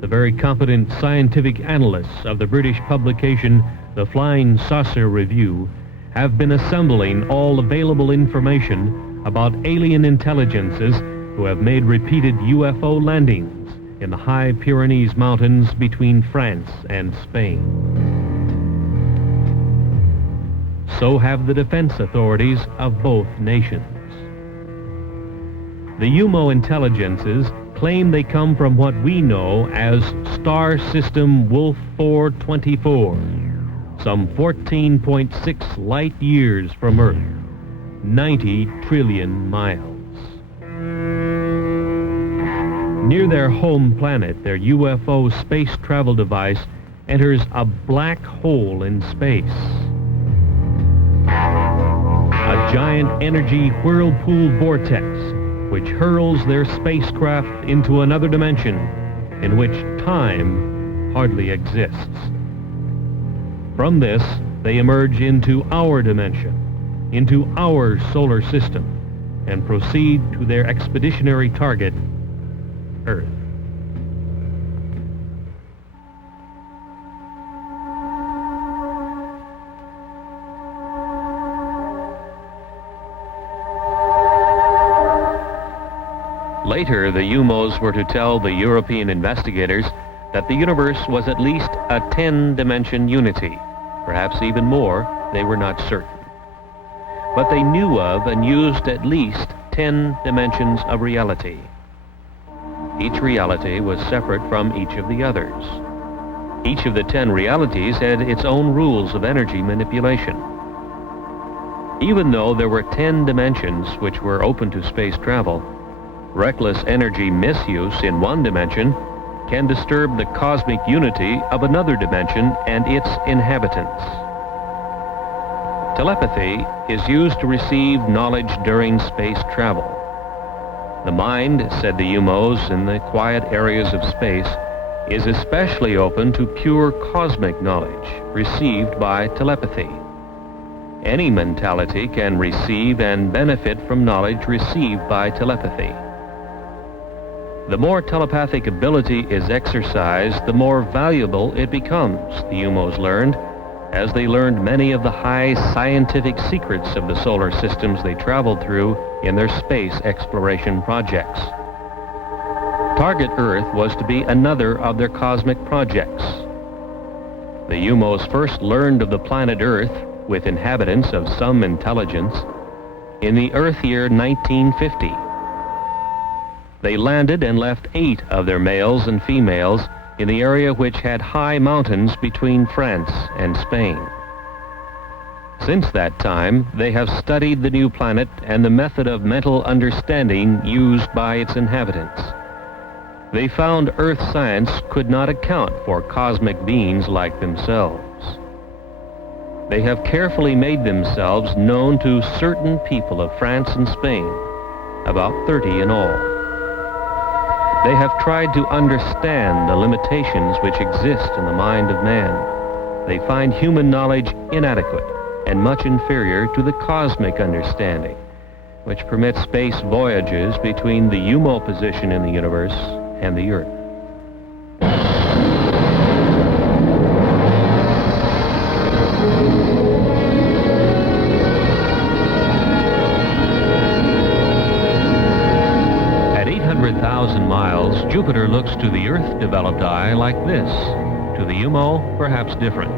the very competent scientific analysts of the British publication The Flying Saucer Review have been assembling all available information about alien intelligences who have made repeated UFO landings in the high Pyrenees Mountains between France and Spain. So have the defense authorities of both nations. The UMO intelligences claim they come from what we know as Star System Wolf 424, some 14.6 light years from Earth, 90 trillion miles. Near their home planet, their UFO space travel device enters a black hole in space. A giant energy whirlpool vortex which hurls their spacecraft into another dimension in which time hardly exists. From this, they emerge into our dimension, into our solar system, and proceed to their expeditionary target, Earth. Later, the UMOs were to tell the European investigators that the universe was at least a 10-dimension unity. Perhaps even more, they were not certain. But they knew of and used at least 10 dimensions of reality. Each reality was separate from each of the others. Each of the 10 realities had its own rules of energy manipulation. Even though there were 10 dimensions which were open to space travel, reckless energy misuse in one dimension can disturb the cosmic unity of another dimension and its inhabitants. Telepathy is used to receive knowledge during space travel. The mind, said the UMOs in the quiet areas of space, is especially open to pure cosmic knowledge received by telepathy. Any mentality can receive and benefit from knowledge received by telepathy. The more telepathic ability is exercised, the more valuable it becomes, the UMOs learned, as they learned many of the high scientific secrets of the solar systems they traveled through in their space exploration projects. Target Earth was to be another of their cosmic projects. The UMOs first learned of the planet Earth, with inhabitants of some intelligence, in the Earth year 1950. They landed and left 8 of their males and females in the area which had high mountains between France and Spain. Since that time, they have studied the new planet and the method of mental understanding used by its inhabitants. They found Earth science could not account for cosmic beings like themselves. They have carefully made themselves known to certain people of France and Spain, about 30 in all. They have tried to understand the limitations which exist in the mind of man. They find human knowledge inadequate and much inferior to the cosmic understanding, which permits space voyages between the UMO position in the universe and the Earth. At 800,000 miles, Jupiter looks to the Earth-developed eye like this. To the UMO, perhaps different.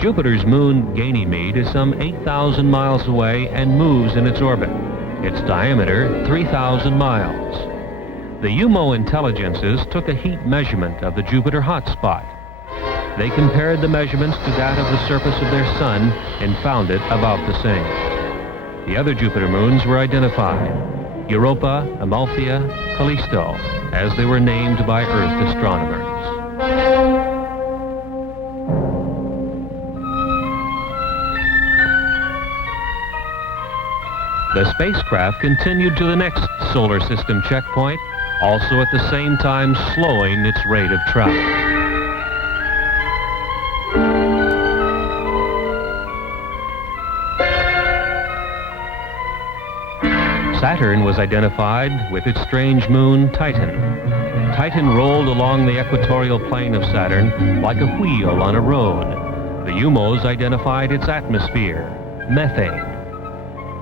Jupiter's moon, Ganymede, is some 8,000 miles away and moves in its orbit. Its diameter, 3,000 miles. The UMO intelligences took a heat measurement of the Jupiter hotspot. They compared the measurements to that of the surface of their sun and found it about the same. The other Jupiter moons were identified: Europa, Amalthea, Callisto, as they were named by Earth astronomers. The spacecraft continued to the next solar system checkpoint, also at the same time slowing its rate of travel. Saturn was identified with its strange moon, Titan. Titan rolled along the equatorial plane of Saturn like a wheel on a road. The UMOs identified its atmosphere, methane.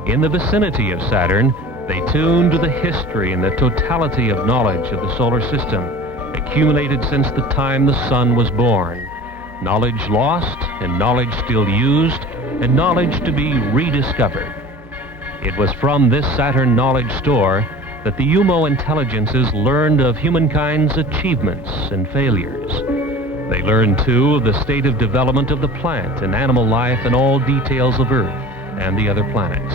In the vicinity of Saturn, they tuned to the history and the totality of knowledge of the solar system, accumulated since the time the sun was born. Knowledge lost, and knowledge still used, and knowledge to be rediscovered. It was from this Saturn knowledge store that the UMO intelligences learned of humankind's achievements and failures. They learned, too, of the state of development of the plant and animal life and all details of Earth and the other planets.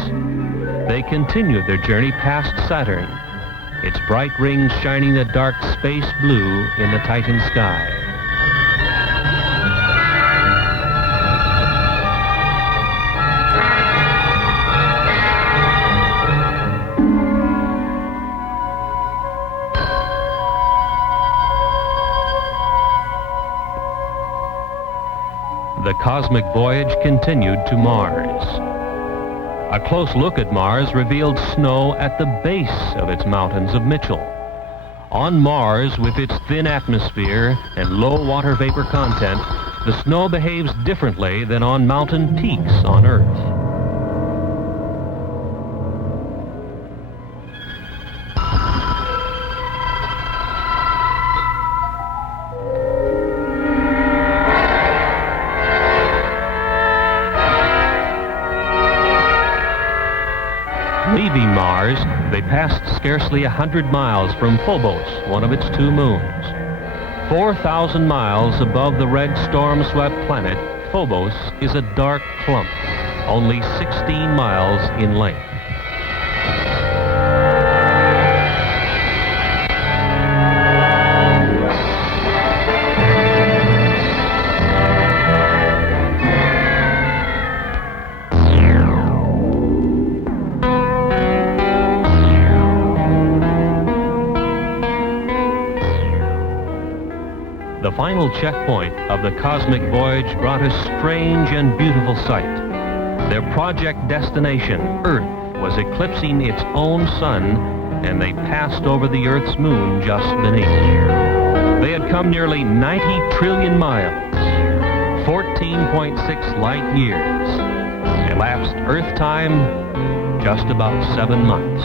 They continued their journey past Saturn, its bright rings shining a dark space blue in the Titan sky. cosmic voyage continued to Mars. A close look at Mars revealed snow at the base of its mountains of Mitchell. On Mars, with its thin atmosphere and low water vapor content, the snow behaves differently than on mountain peaks on Earth. Leaving Mars, they passed scarcely 100 miles from Phobos, one of its two moons. 4,000 miles above the red storm-swept planet, Phobos is a dark clump, only 16 miles in length. The final checkpoint of the cosmic voyage brought a strange and beautiful sight. Their project destination, Earth, was eclipsing its own sun, and they passed over the Earth's moon just beneath. They had come nearly 90 trillion miles, 14.6 light years. Elapsed Earth time, just about 7 months.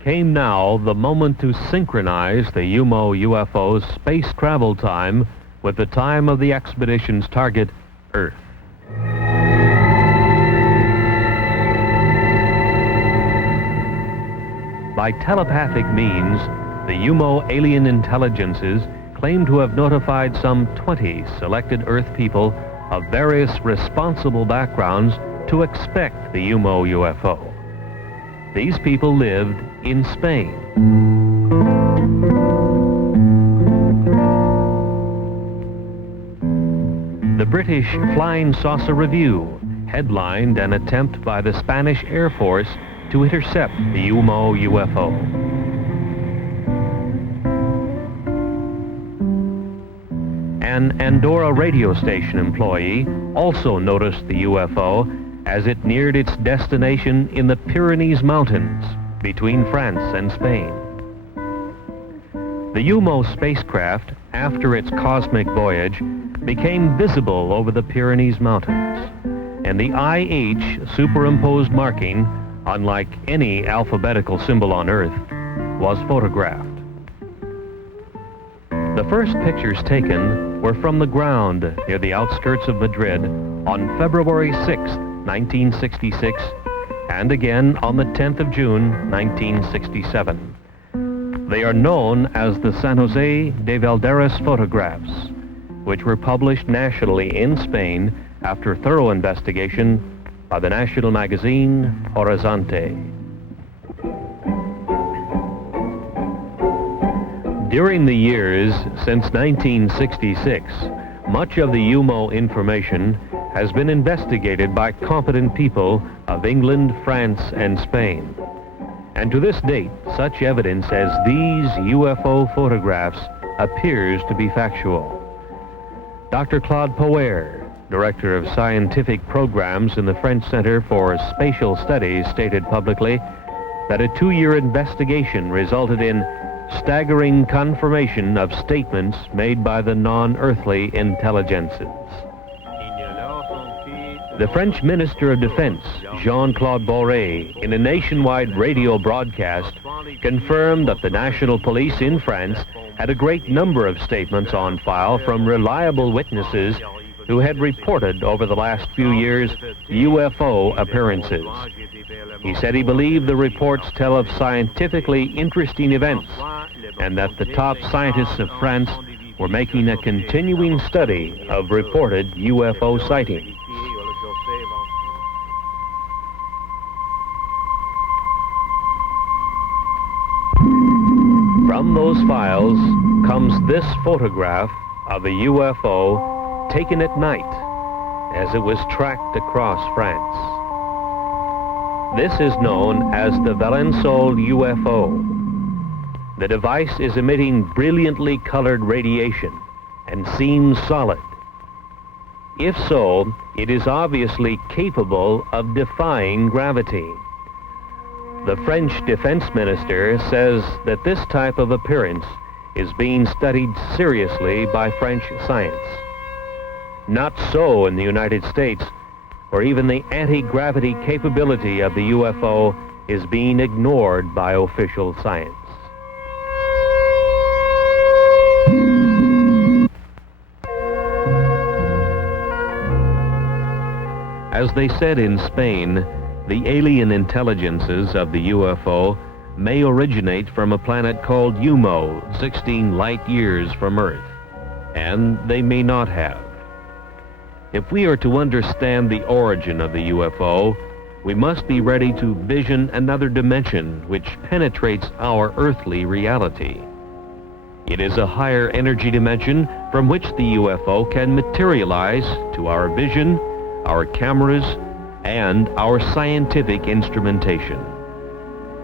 Came now the moment to synchronize the UFO's space travel time with the time of the expedition's target, Earth. By telepathic means, the UFO alien intelligences claim to have notified some 20 selected Earth people of various responsible backgrounds to expect the UFO. These people lived in Spain. The British Flying Saucer Review headlined an attempt by the Spanish Air Force to intercept the UFO. An Andorra radio station employee also noticed the UFO as it neared its destination in the Pyrenees Mountains between France and Spain. The UFO spacecraft, after its cosmic voyage, became visible over the Pyrenees Mountains, and the IH superimposed marking, unlike any alphabetical symbol on Earth, was photographed. The first pictures taken were from the ground near the outskirts of Madrid on February 6th, 1966, and again on the 10th of June, 1967. They are known as the San Jose de Valderas photographs, which were published nationally in Spain after thorough investigation by the national magazine Horizonte. During the years since 1966, much of the UFO information has been investigated by competent people of England, France, and Spain. And to this date, such evidence as these UFO photographs appears to be factual. Dr. Claude Poer, Director of Scientific Programs in the French Center for Spatial Studies, stated publicly that a 2-year investigation resulted in staggering confirmation of statements made by the non-earthly intelligences. The French Minister of Defense, Jean-Claude Boré, in a nationwide radio broadcast, confirmed that the national police in France had a great number of statements on file from reliable witnesses who had reported over the last few years UFO appearances. He said he believed the reports tell of scientifically interesting events and that the top scientists of France were making a continuing study of reported UFO sightings. From those files comes this photograph of a UFO taken at night as it was tracked across France. This is known as the Valençol UFO. The device is emitting brilliantly colored radiation and seems solid. If so, it is obviously capable of defying gravity. The French defense minister says that this type of appearance is being studied seriously by French science. Not so in the United States, where even the anti-gravity capability of the UFO is being ignored by official science. As they said in Spain, the alien intelligences of the UFO may originate from a planet called UMO, 16 light years from Earth, and they may not have. If we are to understand the origin of the UFO, we must be ready to vision another dimension which penetrates our earthly reality. It is a higher energy dimension from which the UFO can materialize to our vision, our cameras, and our scientific instrumentation.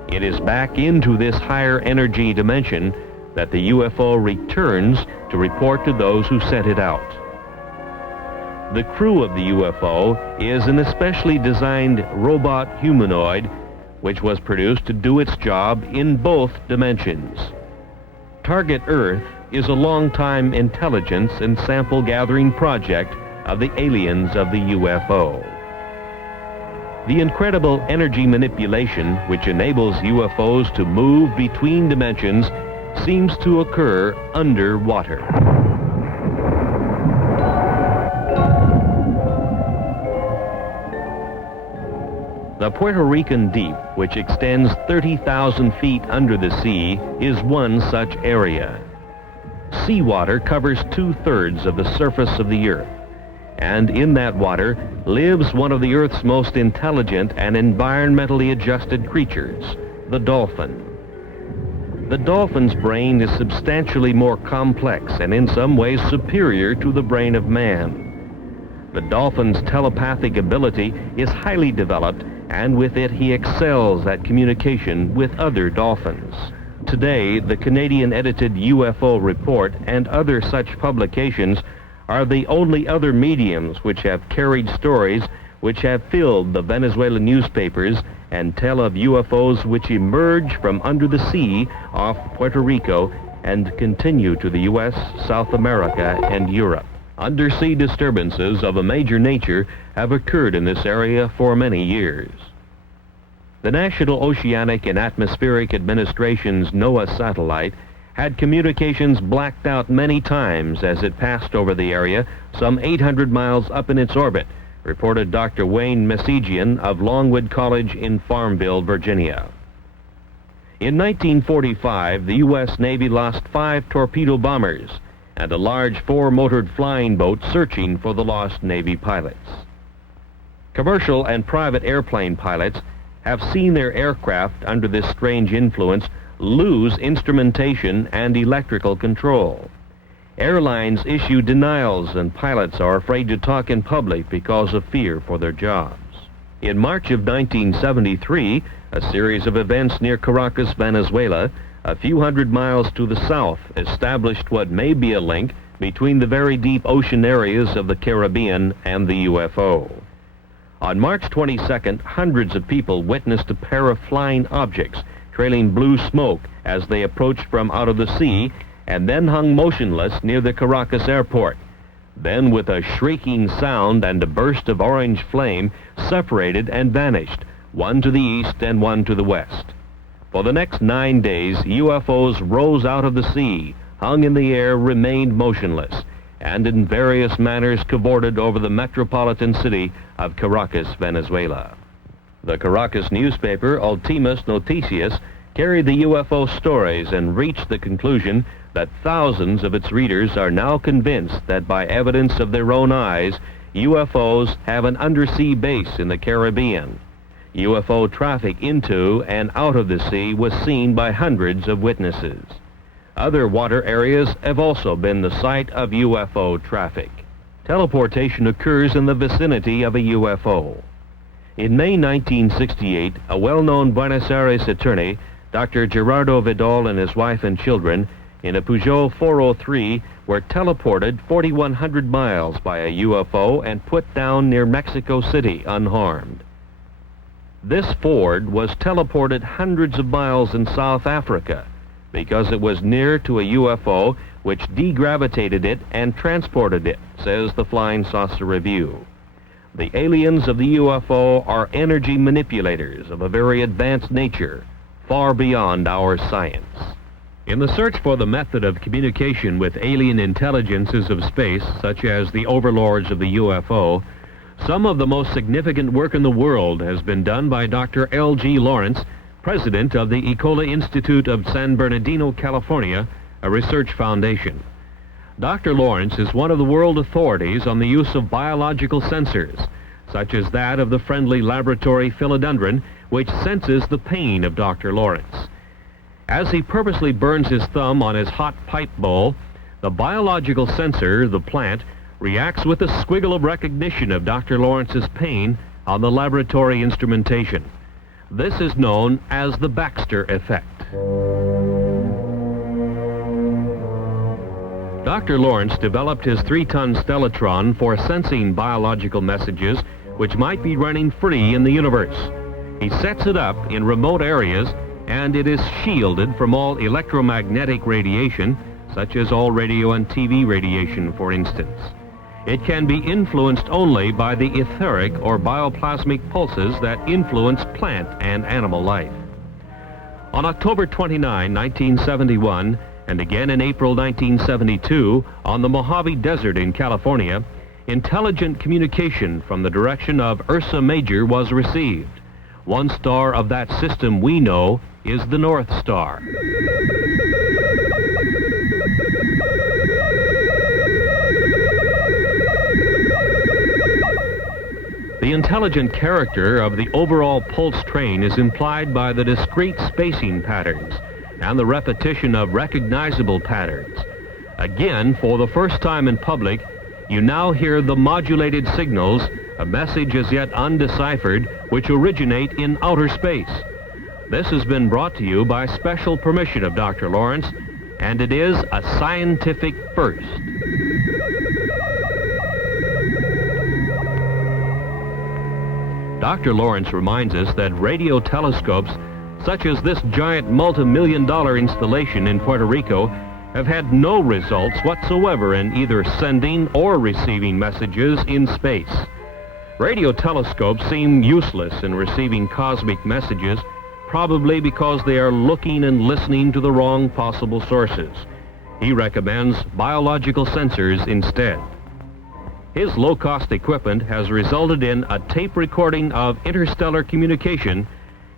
It is back into this higher energy dimension that the UFO returns to report to those who sent it out. The crew of the UFO is an especially designed robot humanoid which was produced to do its job in both dimensions. Target Earth is a long-time intelligence and sample gathering project of the aliens of the UFO. The incredible energy manipulation which enables UFOs to move between dimensions seems to occur underwater. The Puerto Rican Deep, which extends 30,000 feet under the sea, is one such area. Seawater covers 2/3 of the surface of the Earth, and in that water lives one of the Earth's most intelligent and environmentally adjusted creatures, the dolphin. The dolphin's brain is substantially more complex and in some ways superior to the brain of man. The dolphin's telepathic ability is highly developed, and with it he excels at communication with other dolphins. Today, the Canadian-edited UFO report and other such publications are the only other mediums which have carried stories which have filled the Venezuelan newspapers and tell of UFOs which emerge from under the sea off Puerto Rico and continue to the U.S., South America, and Europe. Undersea disturbances of a major nature have occurred in this area for many years. The National Oceanic and Atmospheric Administration's NOAA satellite had communications blacked out many times as it passed over the area, some 800 miles up in its orbit, reported Dr. Wayne Messigian of Longwood College in Farmville, Virginia. In 1945, the U.S. Navy lost 5 torpedo bombers and a large 4-motored flying boat searching for the lost Navy pilots. Commercial and private airplane pilots have seen their aircraft under this strange influence lose instrumentation and electrical control. Airlines issue denials and pilots are afraid to talk in public because of fear for their jobs. In March of 1973, a series of events near Caracas, Venezuela, a few hundred miles to the south, established what may be a link between the very deep ocean areas of the Caribbean and the UFO. On March 22nd, hundreds of people witnessed a pair of flying objects trailing blue smoke as they approached from out of the sea and then hung motionless near the Caracas airport. Then, with a shrieking sound and a burst of orange flame, separated and vanished, one to the east and one to the west. For the next 9 days, UFOs rose out of the sea, hung in the air, remained motionless, and in various manners cavorted over the metropolitan city of Caracas, Venezuela. The Caracas newspaper, Ultimas Noticias, carried the UFO stories and reached the conclusion that thousands of its readers are now convinced that by evidence of their own eyes, UFOs have an undersea base in the Caribbean. UFO traffic into and out of the sea was seen by hundreds of witnesses. Other water areas have also been the site of UFO traffic. Teleportation occurs in the vicinity of a UFO. In May 1968, a well-known Buenos Aires attorney Dr. Gerardo Vidal and his wife and children in a Peugeot 403 were teleported 4,100 miles by a UFO and put down near Mexico City unharmed. This Ford was teleported hundreds of miles in South Africa because it was near to a UFO which degravitated it and transported it, says the Flying Saucer Review. The aliens of the UFO are energy manipulators of a very advanced nature, far beyond our science. In the search for the method of communication with alien intelligences of space, such as the Overlords of the UFO, some of the most significant work in the world has been done by Dr. L.G. Lawrence, president of the Ecola Institute of San Bernardino, California, a research foundation. Dr. Lawrence is one of the world authorities on the use of biological sensors, such as that of the friendly laboratory philodendron, which senses the pain of Dr. Lawrence. As he purposely burns his thumb on his hot pipe bowl, the biological sensor, the plant, reacts with a squiggle of recognition of Dr. Lawrence's pain on the laboratory instrumentation. This is known as the Baxter effect. Dr. Lawrence developed his 3-ton stellatron for sensing biological messages which might be running free in the universe. He sets it up in remote areas, and it is shielded from all electromagnetic radiation, such as all radio and TV radiation, for instance. It can be influenced only by the etheric or bioplasmic pulses that influence plant and animal life. On October 29, 1971, and again in April 1972, on the Mojave Desert in California, intelligent communication from the direction of Ursa Major was received. One star of that system we know is the North Star. The intelligent character of the overall pulse train is implied by the discrete spacing patterns and the repetition of recognizable patterns. Again, for the first time in public, you now hear the modulated signals, a message as yet undeciphered, which originate in outer space. This has been brought to you by special permission of Dr. Lawrence, and it is a scientific first. Dr. Lawrence reminds us that radio telescopes, such as this giant multi-million-dollar installation in Puerto Rico, have had no results whatsoever in either sending or receiving messages in space. Radio telescopes seem useless in receiving cosmic messages, probably because they are looking and listening to the wrong possible sources. He recommends biological sensors instead. His low-cost equipment has resulted in a tape recording of interstellar communication,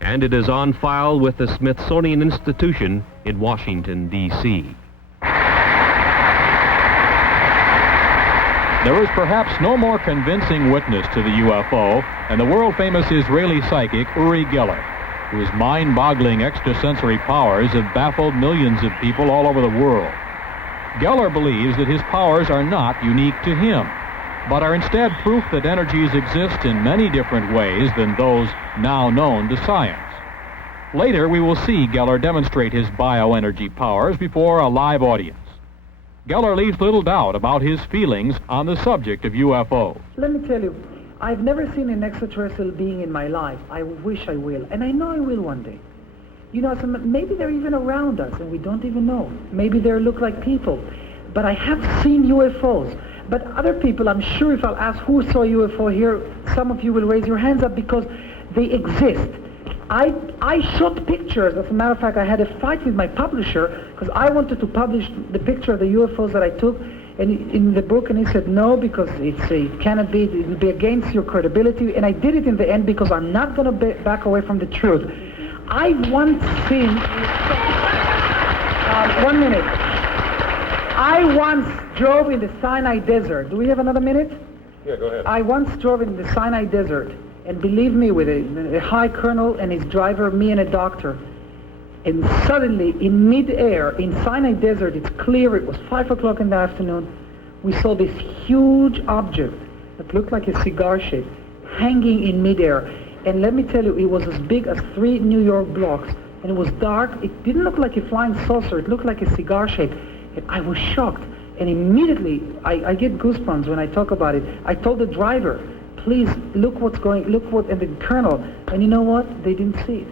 and it is on file with the Smithsonian Institution in Washington, D.C. There is perhaps no more convincing witness to the UFO than the world-famous Israeli psychic Uri Geller, whose mind-boggling extrasensory powers have baffled millions of people all over the world. Geller believes that his powers are not unique to him, but are instead proof that energies exist in many different ways than those now known to science. Later, we will see Geller demonstrate his bioenergy powers before a live audience. Geller leaves little doubt about his feelings on the subject of UFOs. Let me tell you, I've never seen an extraterrestrial being in my life. I wish I will, and I know I will one day. You know, so maybe they're even around us and we don't even know. Maybe they look like people. But I have seen UFOs. But other people, I'm sure if I'll ask who saw UFO here, some of you will raise your hands up because they exist. I shot pictures. As a matter of fact, I had a fight with my publisher because I wanted to publish the picture of the UFOs that I took in the book, and he said no because it cannot be, it will be against your credibility. And I did it in the end because I'm not going to back away from the truth. I've once seen, 1 minute. I once drove in the Sinai Desert. Do we have another minute? Yeah, go ahead. I once drove in the Sinai Desert, and believe me, with a high colonel and his driver, me and a doctor. And suddenly, in mid-air, in Sinai Desert, it's clear, it was 5 o'clock in the afternoon, we saw this huge object that looked like a cigar shape hanging in mid-air. And let me tell you, it was as big as 3 New York blocks, and it was dark. It didn't look like a flying saucer. It looked like a cigar shape. And I was shocked. And immediately, I get goosebumps when I talk about it. I told the driver, please look and the colonel. And you know what? They didn't see it.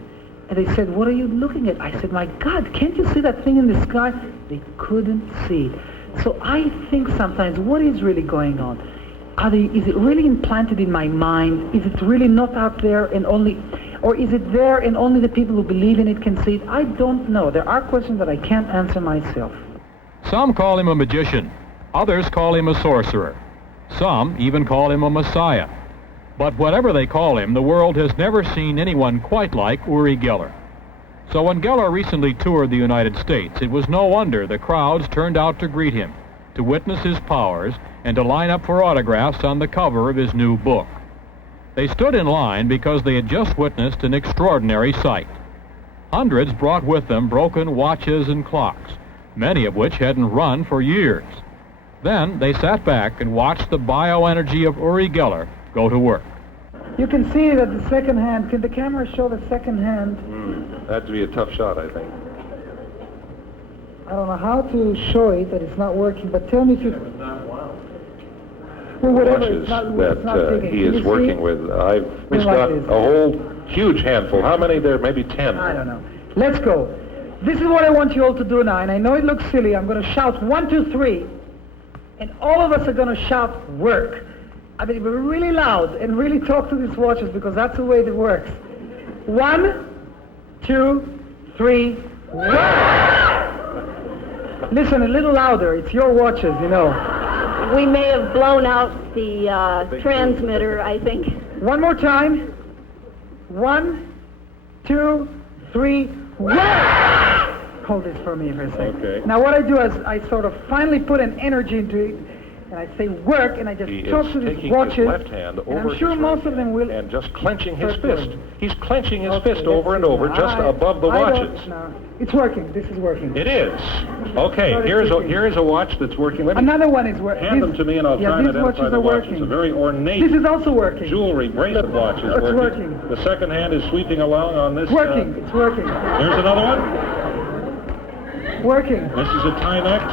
And they said, what are you looking at? I said, my God, can't you see that thing in the sky? They couldn't see it. So I think sometimes, what is really going on? Is it really implanted in my mind? Is it really not out there and only, or is it there and only the people who believe in it can see it? I don't know. There are questions that I can't answer myself. Some call him a magician. Others call him a sorcerer. Some even call him a messiah. But whatever they call him, the world has never seen anyone quite like Uri Geller. So when Geller recently toured the United States, it was no wonder the crowds turned out to greet him, to witness his powers, and to line up for autographs on the cover of his new book. They stood in line because they had just witnessed an extraordinary sight. Hundreds brought with them broken watches and clocks, many of which hadn't run for years. Then they sat back and watched the bioenergy of Uri Geller go to work. You can see that the second hand. Can the camera show the second hand? That'd be a tough shot, I think. I don't know how to show it, that it's not working, but tell me if you... Well, whatever, Watches it's not that he is working with. He's got a whole huge handful. How many there? Maybe 10. I don't know. Let's go. This is what I want you all to do now, and I know it looks silly. I'm going to shout 1, 2, 3, and all of us are going to shout work. I mean, we're really loud and really talk to these watches because that's the way it works. 1, 2, 3, work! Listen a little louder. It's your watches, you know. We may have blown out the transmitter, I think. One more time. 1, 2, 3, work! Hold this for me for a second. Okay. Now what I do is I sort of finally put an energy into it, and I say work, and I just talk to these watches. His left hand over and I'm sure most of them will. And just clenching his fist. He's clenching his fist over and over, just above the watches. No, it's working. This is working. It is. Okay, here's a watch that's working. Another one is working. Hand them to me, and I'll try and identify the watch. It's a very ornate. This is also working. Jewelry bracelet watch is working. working. The second hand is sweeping along on this. Working. It's working. Here's another one. Working. This is a Timex.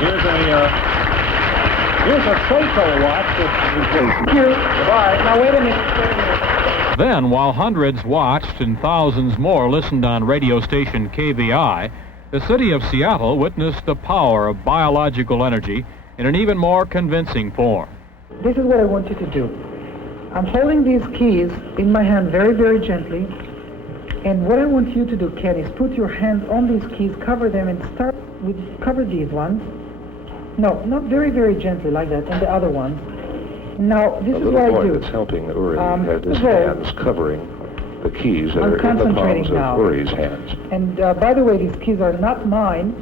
Here's a Seiko watch that is Thank you. Goodbye. Now wait a minute. Then, while hundreds watched and thousands more listened on radio station KVI, the city of Seattle witnessed the power of biological energy in an even more convincing form. This is what I want you to do. I'm holding these keys in my hand very, very gently. And what I want you to do, Ken, is put your hands on these keys, cover them, and cover these ones. No, not very, very gently like that, and the other ones. Now, this is what I do. The little boy that's helping Uri has his hands covering the keys that are in the palms of Uri's hands. And by the way, these keys are not mine.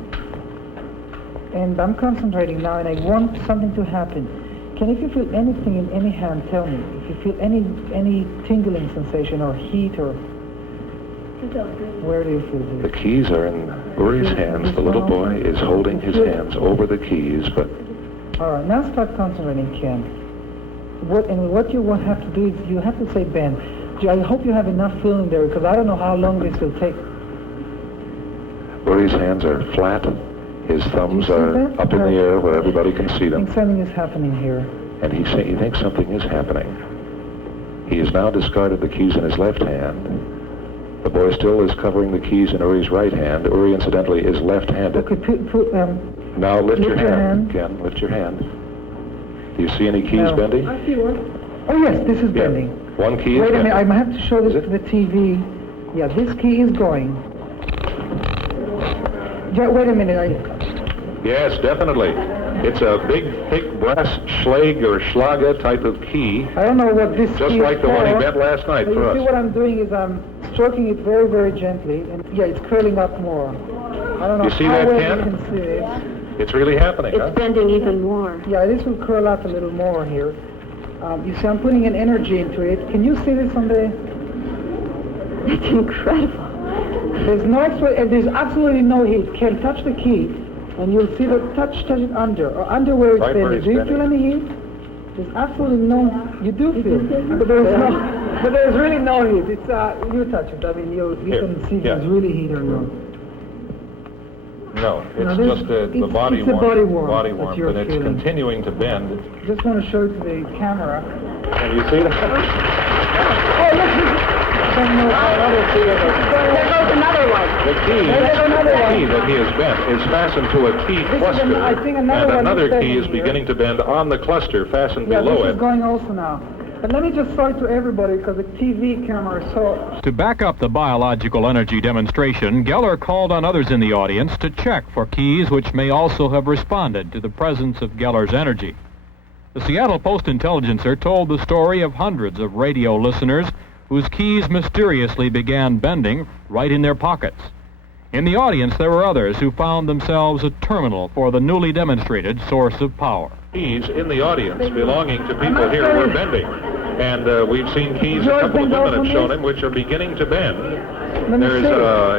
And I'm concentrating now, and I want something to happen. Can if you feel anything in any hand, tell me. If you feel any tingling sensation or heat or... Where do you feel this? The keys are in Uri's hands. The little boy is holding his hands over the keys, but... All right, now start concentrating, Ken. What you will have to do is you have to say, Ben, I hope you have enough feeling there, because I don't know how long this will take. Uri's hands are flat. His thumbs are up in the air where everybody can see them. I think something is happening here. And he thinks something is happening. He has now discarded the keys in his left hand. The boy still is covering the keys in Uri's right hand. Uri, incidentally, is left-handed. Okay, now lift your hand, Ken. Lift your hand. Do you see any keys bending? I see one. Oh, yes, this is bending. One key is Wait a bending. minute, I have to show this to the TV. Yeah, this key is going. Wait a minute. Yes, definitely. It's a big, thick brass Schlag or Schlager type of key. I don't know what this just key like is the one he for, bent last night but for us. You see what I'm doing is I'm stroking it very, very gently, and yeah, it's curling up more. I don't know you see how that, well Ken? you can see it. It's really happening, It's bending even more. Yeah, this will curl up a little more here. You see, I'm putting an energy into it. Can you see this on the... It's incredible. There's absolutely no heat. Ken, touch the key, and you'll see the touch it under where it's right bending. Do you feel any heat? There's absolutely no... You do feel, but there's no... But there's really no heat. It's you touch it. I mean, you can see if it's really heat or not. No, it's just the body it's a warmth. Body warmth, And it's continuing to bend. Just want to show it to the camera. And you see that? Oh, look, There goes another one. The key that he has bent is fastened to a key cluster, and another key is beginning to bend on the cluster fastened below this it. is going also now. But let me just show it to everybody because the TV camera is so... To back up the biological energy demonstration, Geller called on others in the audience to check for keys which may also have responded to the presence of Geller's energy. The Seattle Post-Intelligencer told the story of hundreds of radio listeners whose keys mysteriously began bending right in their pockets. In the audience, there were others who found themselves a terminal for the newly demonstrated source of power. Keys in the audience belonging to people here were bending. And we've seen keys a couple of women have shown him which are beginning to bend.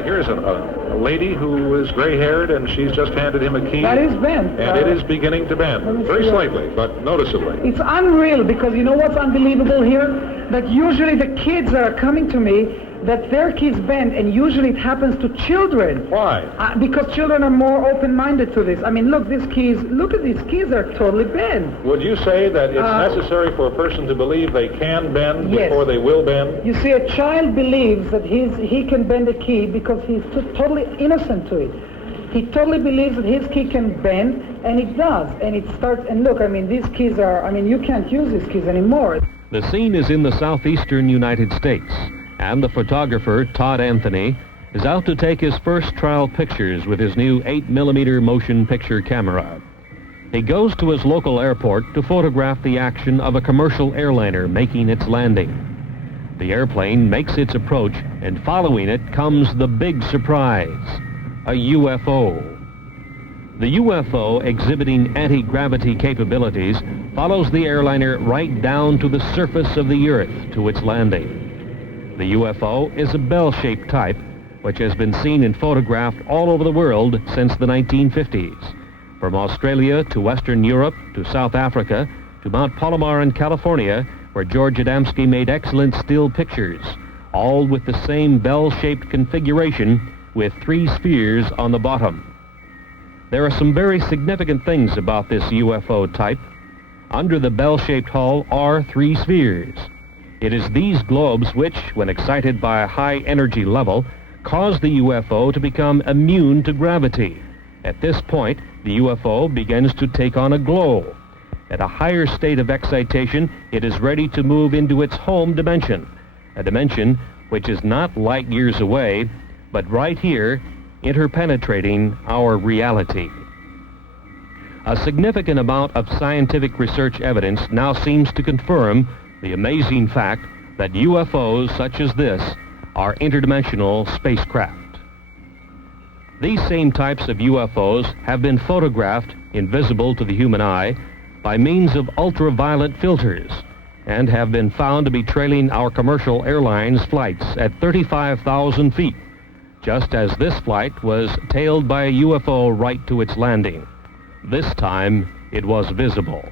Here's a lady who is gray-haired, and she's just handed him a key. That is bent. And it is beginning to bend, very slightly, but noticeably. It's unreal, because you know what's unbelievable here? That usually the kids that are coming to me, that their keys bend, and usually it happens to children. Why? Because children are more open-minded to this. I mean, look, look at these keys, they're totally bent. Would you say that it's necessary for a person to believe they can bend before they will bend? You see, a child believes that he can bend a key because he's totally innocent to it. He totally believes that his key can bend, and it does. And it starts, and look, I mean, these keys are, I mean, you can't use these keys anymore. The scene is in the southeastern United States, and the photographer, Todd Anthony, is out to take his first trial pictures with his new 8mm motion picture camera. He goes to his local airport to photograph the action of a commercial airliner making its landing. The airplane makes its approach, and following it comes the big surprise, a UFO. The UFO, exhibiting anti-gravity capabilities, follows the airliner right down to the surface of the Earth to its landing. The UFO is a bell-shaped type, which has been seen and photographed all over the world since the 1950s. From Australia to Western Europe to South Africa to Mount Palomar in California, where George Adamski made excellent still pictures, all with the same bell-shaped configuration with 3 spheres on the bottom. There are some very significant things about this UFO type. Under the bell-shaped hull are 3 spheres. It is these globes which, when excited by a high energy level, cause the UFO to become immune to gravity. At this point, the UFO begins to take on a glow. At a higher state of excitation, it is ready to move into its home dimension, a dimension which is not light years away, but right here, interpenetrating our reality. A significant amount of scientific research evidence now seems to confirm the amazing fact that UFOs such as this are interdimensional spacecraft. These same types of UFOs have been photographed, invisible to the human eye, by means of ultraviolet filters, and have been found to be trailing our commercial airlines flights at 35,000 feet, just as this flight was tailed by a UFO right to its landing. This time, it was visible.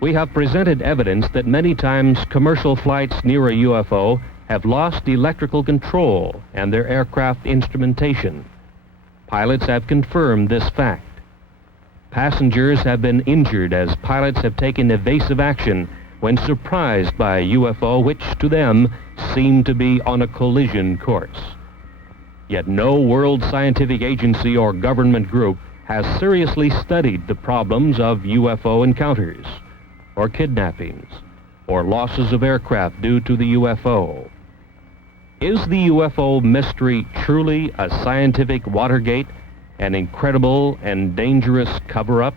We have presented evidence that many times commercial flights near a UFO have lost electrical control and their aircraft instrumentation. Pilots have confirmed this fact. Passengers have been injured as pilots have taken evasive action when surprised by a UFO which to them seemed to be on a collision course. Yet no world scientific agency or government group has seriously studied the problems of UFO encounters, or kidnappings, or losses of aircraft due to the UFO. Is the UFO mystery truly a scientific Watergate, an incredible and dangerous cover-up?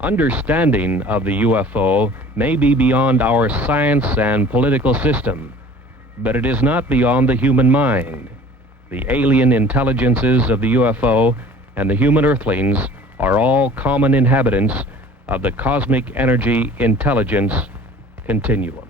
Understanding of the UFO may be beyond our science and political system, but it is not beyond the human mind. The alien intelligences of the UFO and the human earthlings are all common inhabitants of the cosmic energy intelligence continuum.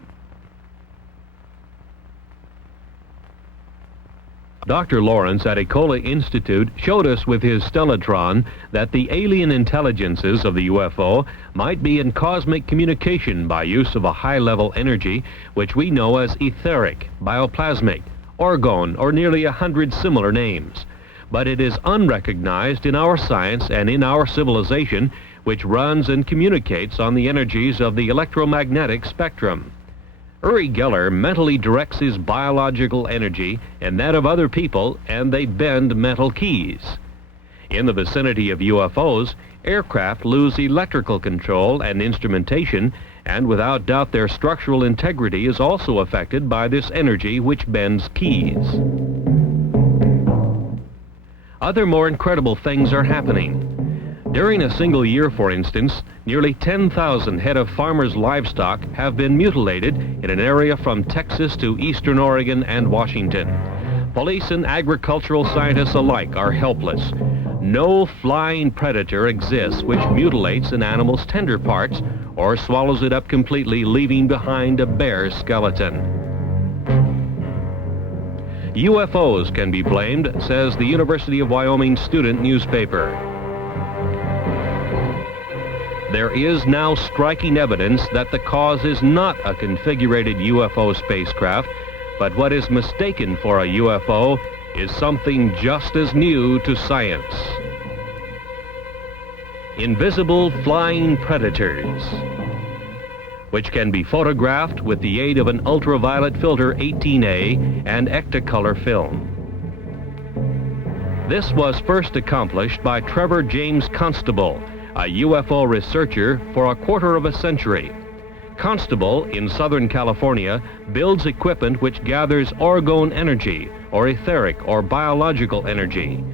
Dr. Lawrence at Ecola Institute showed us with his stellatron that the alien intelligences of the UFO might be in cosmic communication by use of a high-level energy which we know as etheric, bioplasmic, orgone, or nearly 100 similar names. But it is unrecognized in our science and in our civilization, which runs and communicates on the energies of the electromagnetic spectrum. Uri Geller mentally directs his biological energy and that of other people, and they bend metal keys. In the vicinity of UFOs, aircraft lose electrical control and instrumentation, and without doubt their structural integrity is also affected by this energy which bends keys. Other more incredible things are happening. During a single year, for instance, nearly 10,000 head of farmers' livestock have been mutilated in an area from Texas to eastern Oregon and Washington. Police and agricultural scientists alike are helpless. No flying predator exists which mutilates an animal's tender parts or swallows it up completely, leaving behind a bare skeleton. UFOs can be blamed, says the University of Wyoming student newspaper. There is now striking evidence that the cause is not a configurated UFO spacecraft, but what is mistaken for a UFO is something just as new to science. Invisible flying predators, which can be photographed with the aid of an ultraviolet filter 18A and Ectacolor film. This was first accomplished by Trevor James Constable, a UFO researcher for a quarter of a century. Constable, in Southern California, builds equipment which gathers orgone energy, or etheric or biological energy.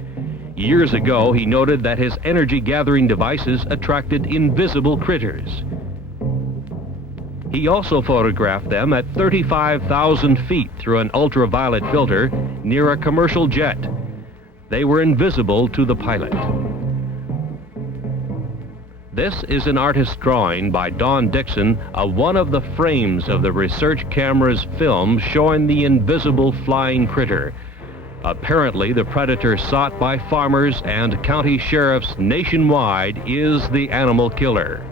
Years ago, he noted that his energy-gathering devices attracted invisible critters. He also photographed them at 35,000 feet through an ultraviolet filter near a commercial jet. They were invisible to the pilot. This is an artist's drawing by Don Dixon of one of the frames of the research camera's film showing the invisible flying critter. Apparently, the predator sought by farmers and county sheriffs nationwide is the animal killer.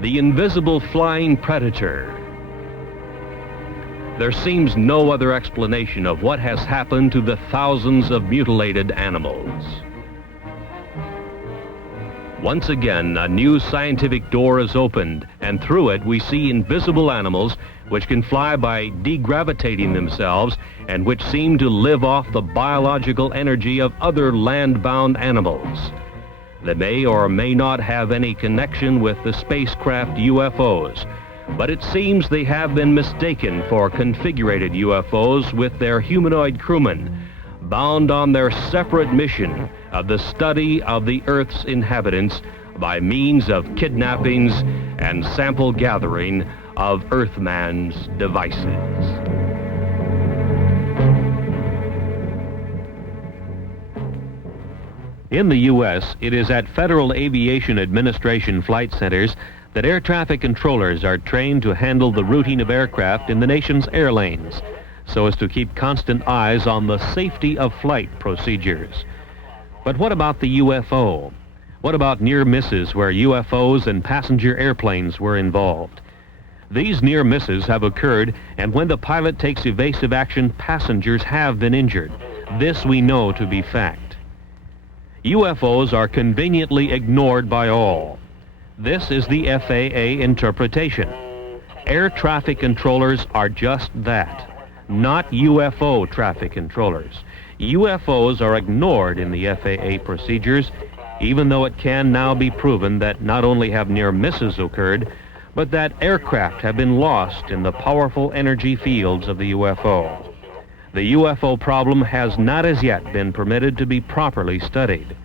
The invisible flying predator. There seems no other explanation of what has happened to the thousands of mutilated animals. Once again, a new scientific door is opened, and through it we see invisible animals which can fly by degravitating themselves and which seem to live off the biological energy of other land-bound animals. They may or may not have any connection with the spacecraft UFOs, but it seems they have been mistaken for configurated UFOs with their humanoid crewmen, bound on their separate mission of the study of the Earth's inhabitants by means of kidnappings and sample gathering of Earthman's devices. In the U.S., it is at Federal Aviation Administration flight centers that air traffic controllers are trained to handle the routing of aircraft in the nation's air lanes, so as to keep constant eyes on the safety of flight procedures. But what about the UFO? What about near misses where UFOs and passenger airplanes were involved? These near misses have occurred, and when the pilot takes evasive action, passengers have been injured. This we know to be fact. UFOs are conveniently ignored by all. This is the FAA interpretation. Air traffic controllers are just that. Not UFO traffic controllers. UFOs are ignored in the FAA procedures, even though it can now be proven that not only have near misses occurred, but that aircraft have been lost in the powerful energy fields of the UFO. The UFO problem has not as yet been permitted to be properly studied.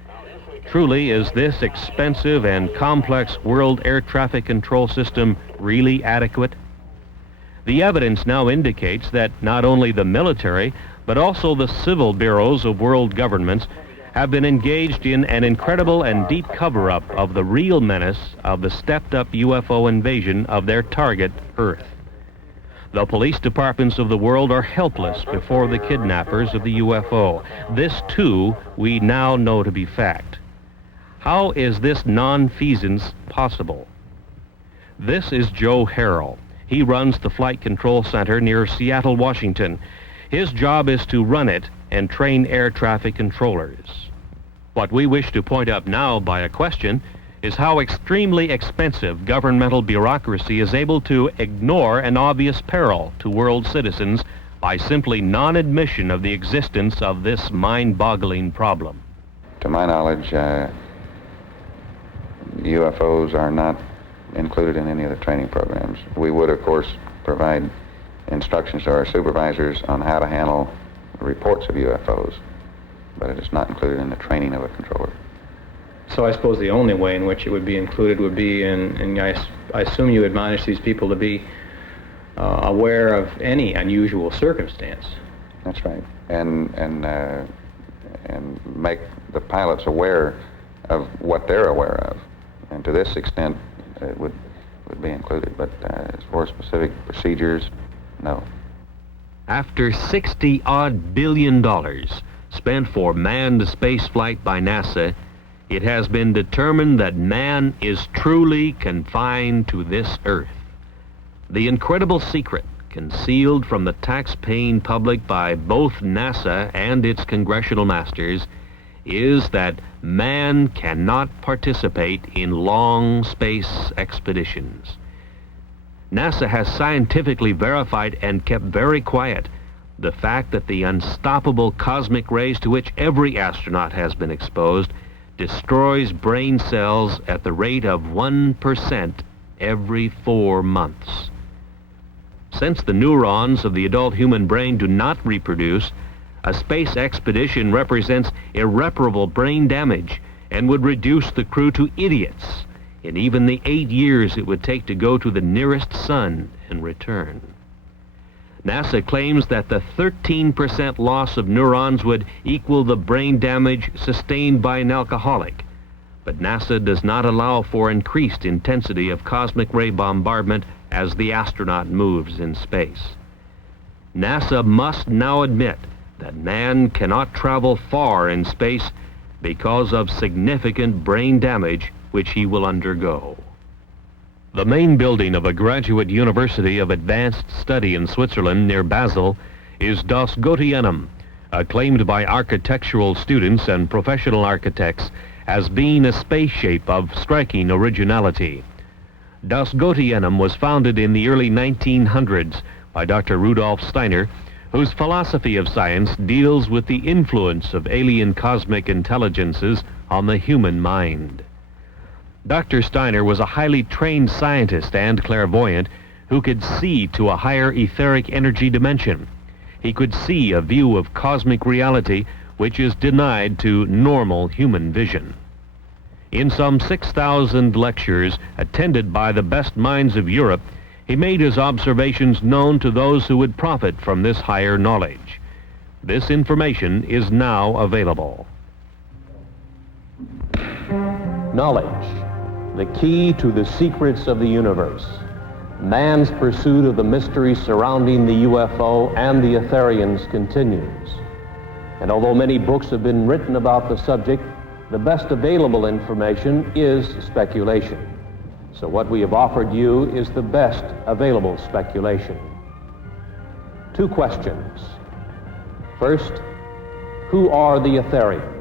Truly, is this expensive and complex world air traffic control system really adequate? The evidence now indicates that not only the military, but also the civil bureaus of world governments have been engaged in an incredible and deep cover-up of the real menace of the stepped-up UFO invasion of their target, Earth. The police departments of the world are helpless before the kidnappers of the UFO. This, too, we now know to be fact. How is this nonfeasance possible? This is Joe Harrell. He runs the Flight Control Center near Seattle, Washington. His job is to run it and train air traffic controllers. What we wish to point out now by a question is how extremely expensive governmental bureaucracy is able to ignore an obvious peril to world citizens by simply non-admission of the existence of this mind-boggling problem. To my knowledge, UFOs are not included in any of the training programs. We would, of course, provide instructions to our supervisors on how to handle reports of UFOs, but it is not included in the training of a controller. So I suppose the only way in which it would be included would be and I assume you admonish these people to be aware of any unusual circumstance. That's right, and make the pilots aware of what they're aware of, and to this extent it would be included, but as for specific procedures, no. After $60-odd billion spent for manned spaceflight by NASA, it has been determined that man is truly confined to this Earth. The incredible secret concealed from the tax-paying public by both NASA and its congressional masters is that man cannot participate in long space expeditions. NASA has scientifically verified and kept very quiet the fact that the unstoppable cosmic rays to which every astronaut has been exposed destroys brain cells at the rate of 1% every 4 months. Since the neurons of the adult human brain do not reproduce, a space expedition represents irreparable brain damage and would reduce the crew to idiots in even the 8 years it would take to go to the nearest sun and return. NASA claims that the 13% loss of neurons would equal the brain damage sustained by an alcoholic, but NASA does not allow for increased intensity of cosmic ray bombardment as the astronaut moves in space. NASA must now admit that man cannot travel far in space because of significant brain damage which he will undergo. The main building of a graduate university of advanced study in Switzerland near Basel is Das Goetheanum, acclaimed by architectural students and professional architects as being a space shape of striking originality. Das Goetheanum was founded in the early 1900s by Dr. Rudolf Steiner, whose philosophy of science deals with the influence of alien cosmic intelligences on the human mind. Dr. Steiner was a highly trained scientist and clairvoyant who could see to a higher etheric energy dimension. He could see a view of cosmic reality which is denied to normal human vision. In some 6,000 lectures attended by the best minds of Europe, he made his observations known to those who would profit from this higher knowledge. This information is now available. Knowledge, the key to the secrets of the universe. Man's pursuit of the mysteries surrounding the UFO and the Etherians continues. And although many books have been written about the subject, the best available information is speculation. So what we have offered you is the best available speculation. 2 questions. First, who are the Etherians?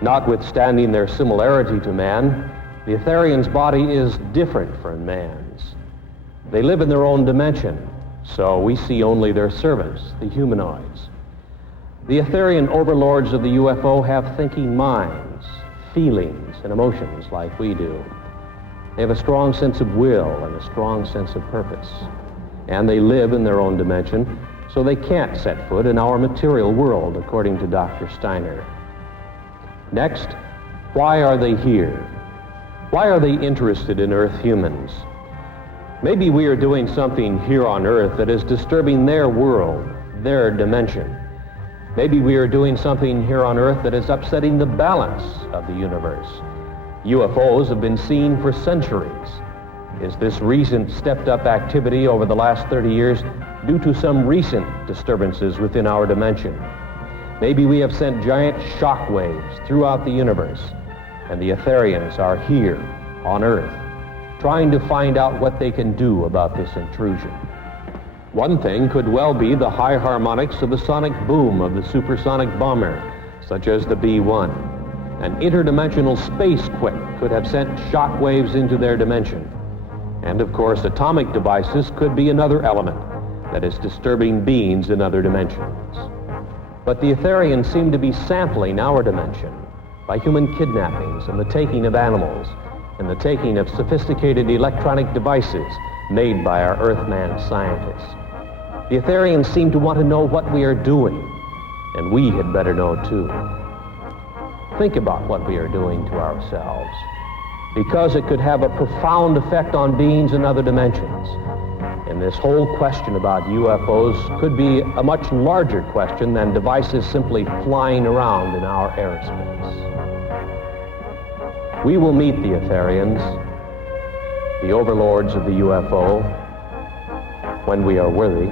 Notwithstanding their similarity to man, the Etherians' body is different from man's. They live in their own dimension, so we see only their servants, the humanoids. The Etherian overlords of the UFO have thinking minds, feelings, and emotions like we do. They have a strong sense of will and a strong sense of purpose. And they live in their own dimension, so they can't set foot in our material world, according to Dr. Steiner. Next, why are they here? Why are they interested in Earth humans? Maybe we are doing something here on Earth that is disturbing their world, their dimension. Maybe we are doing something here on Earth that is upsetting the balance of the universe. UFOs have been seen for centuries. Is this recent stepped-up activity over the last 30 years due to some recent disturbances within our dimension? Maybe we have sent giant shock waves throughout the universe, and the Etherians are here on Earth, trying to find out what they can do about this intrusion. One thing could well be the high harmonics of the sonic boom of the supersonic bomber, such as the B-1. An interdimensional space quake could have sent shock waves into their dimension. And of course, atomic devices could be another element that is disturbing beings in other dimensions. But the Etherians seem to be sampling our dimension by human kidnappings and the taking of animals and the taking of sophisticated electronic devices made by our Earthman scientists. The Etherians seem to want to know what we are doing, and we had better know too. Think about what we are doing to ourselves, because it could have a profound effect on beings in other dimensions. And this whole question about UFOs could be a much larger question than devices simply flying around in our airspace. We will meet the Etherians, the overlords of the UFO, when we are worthy.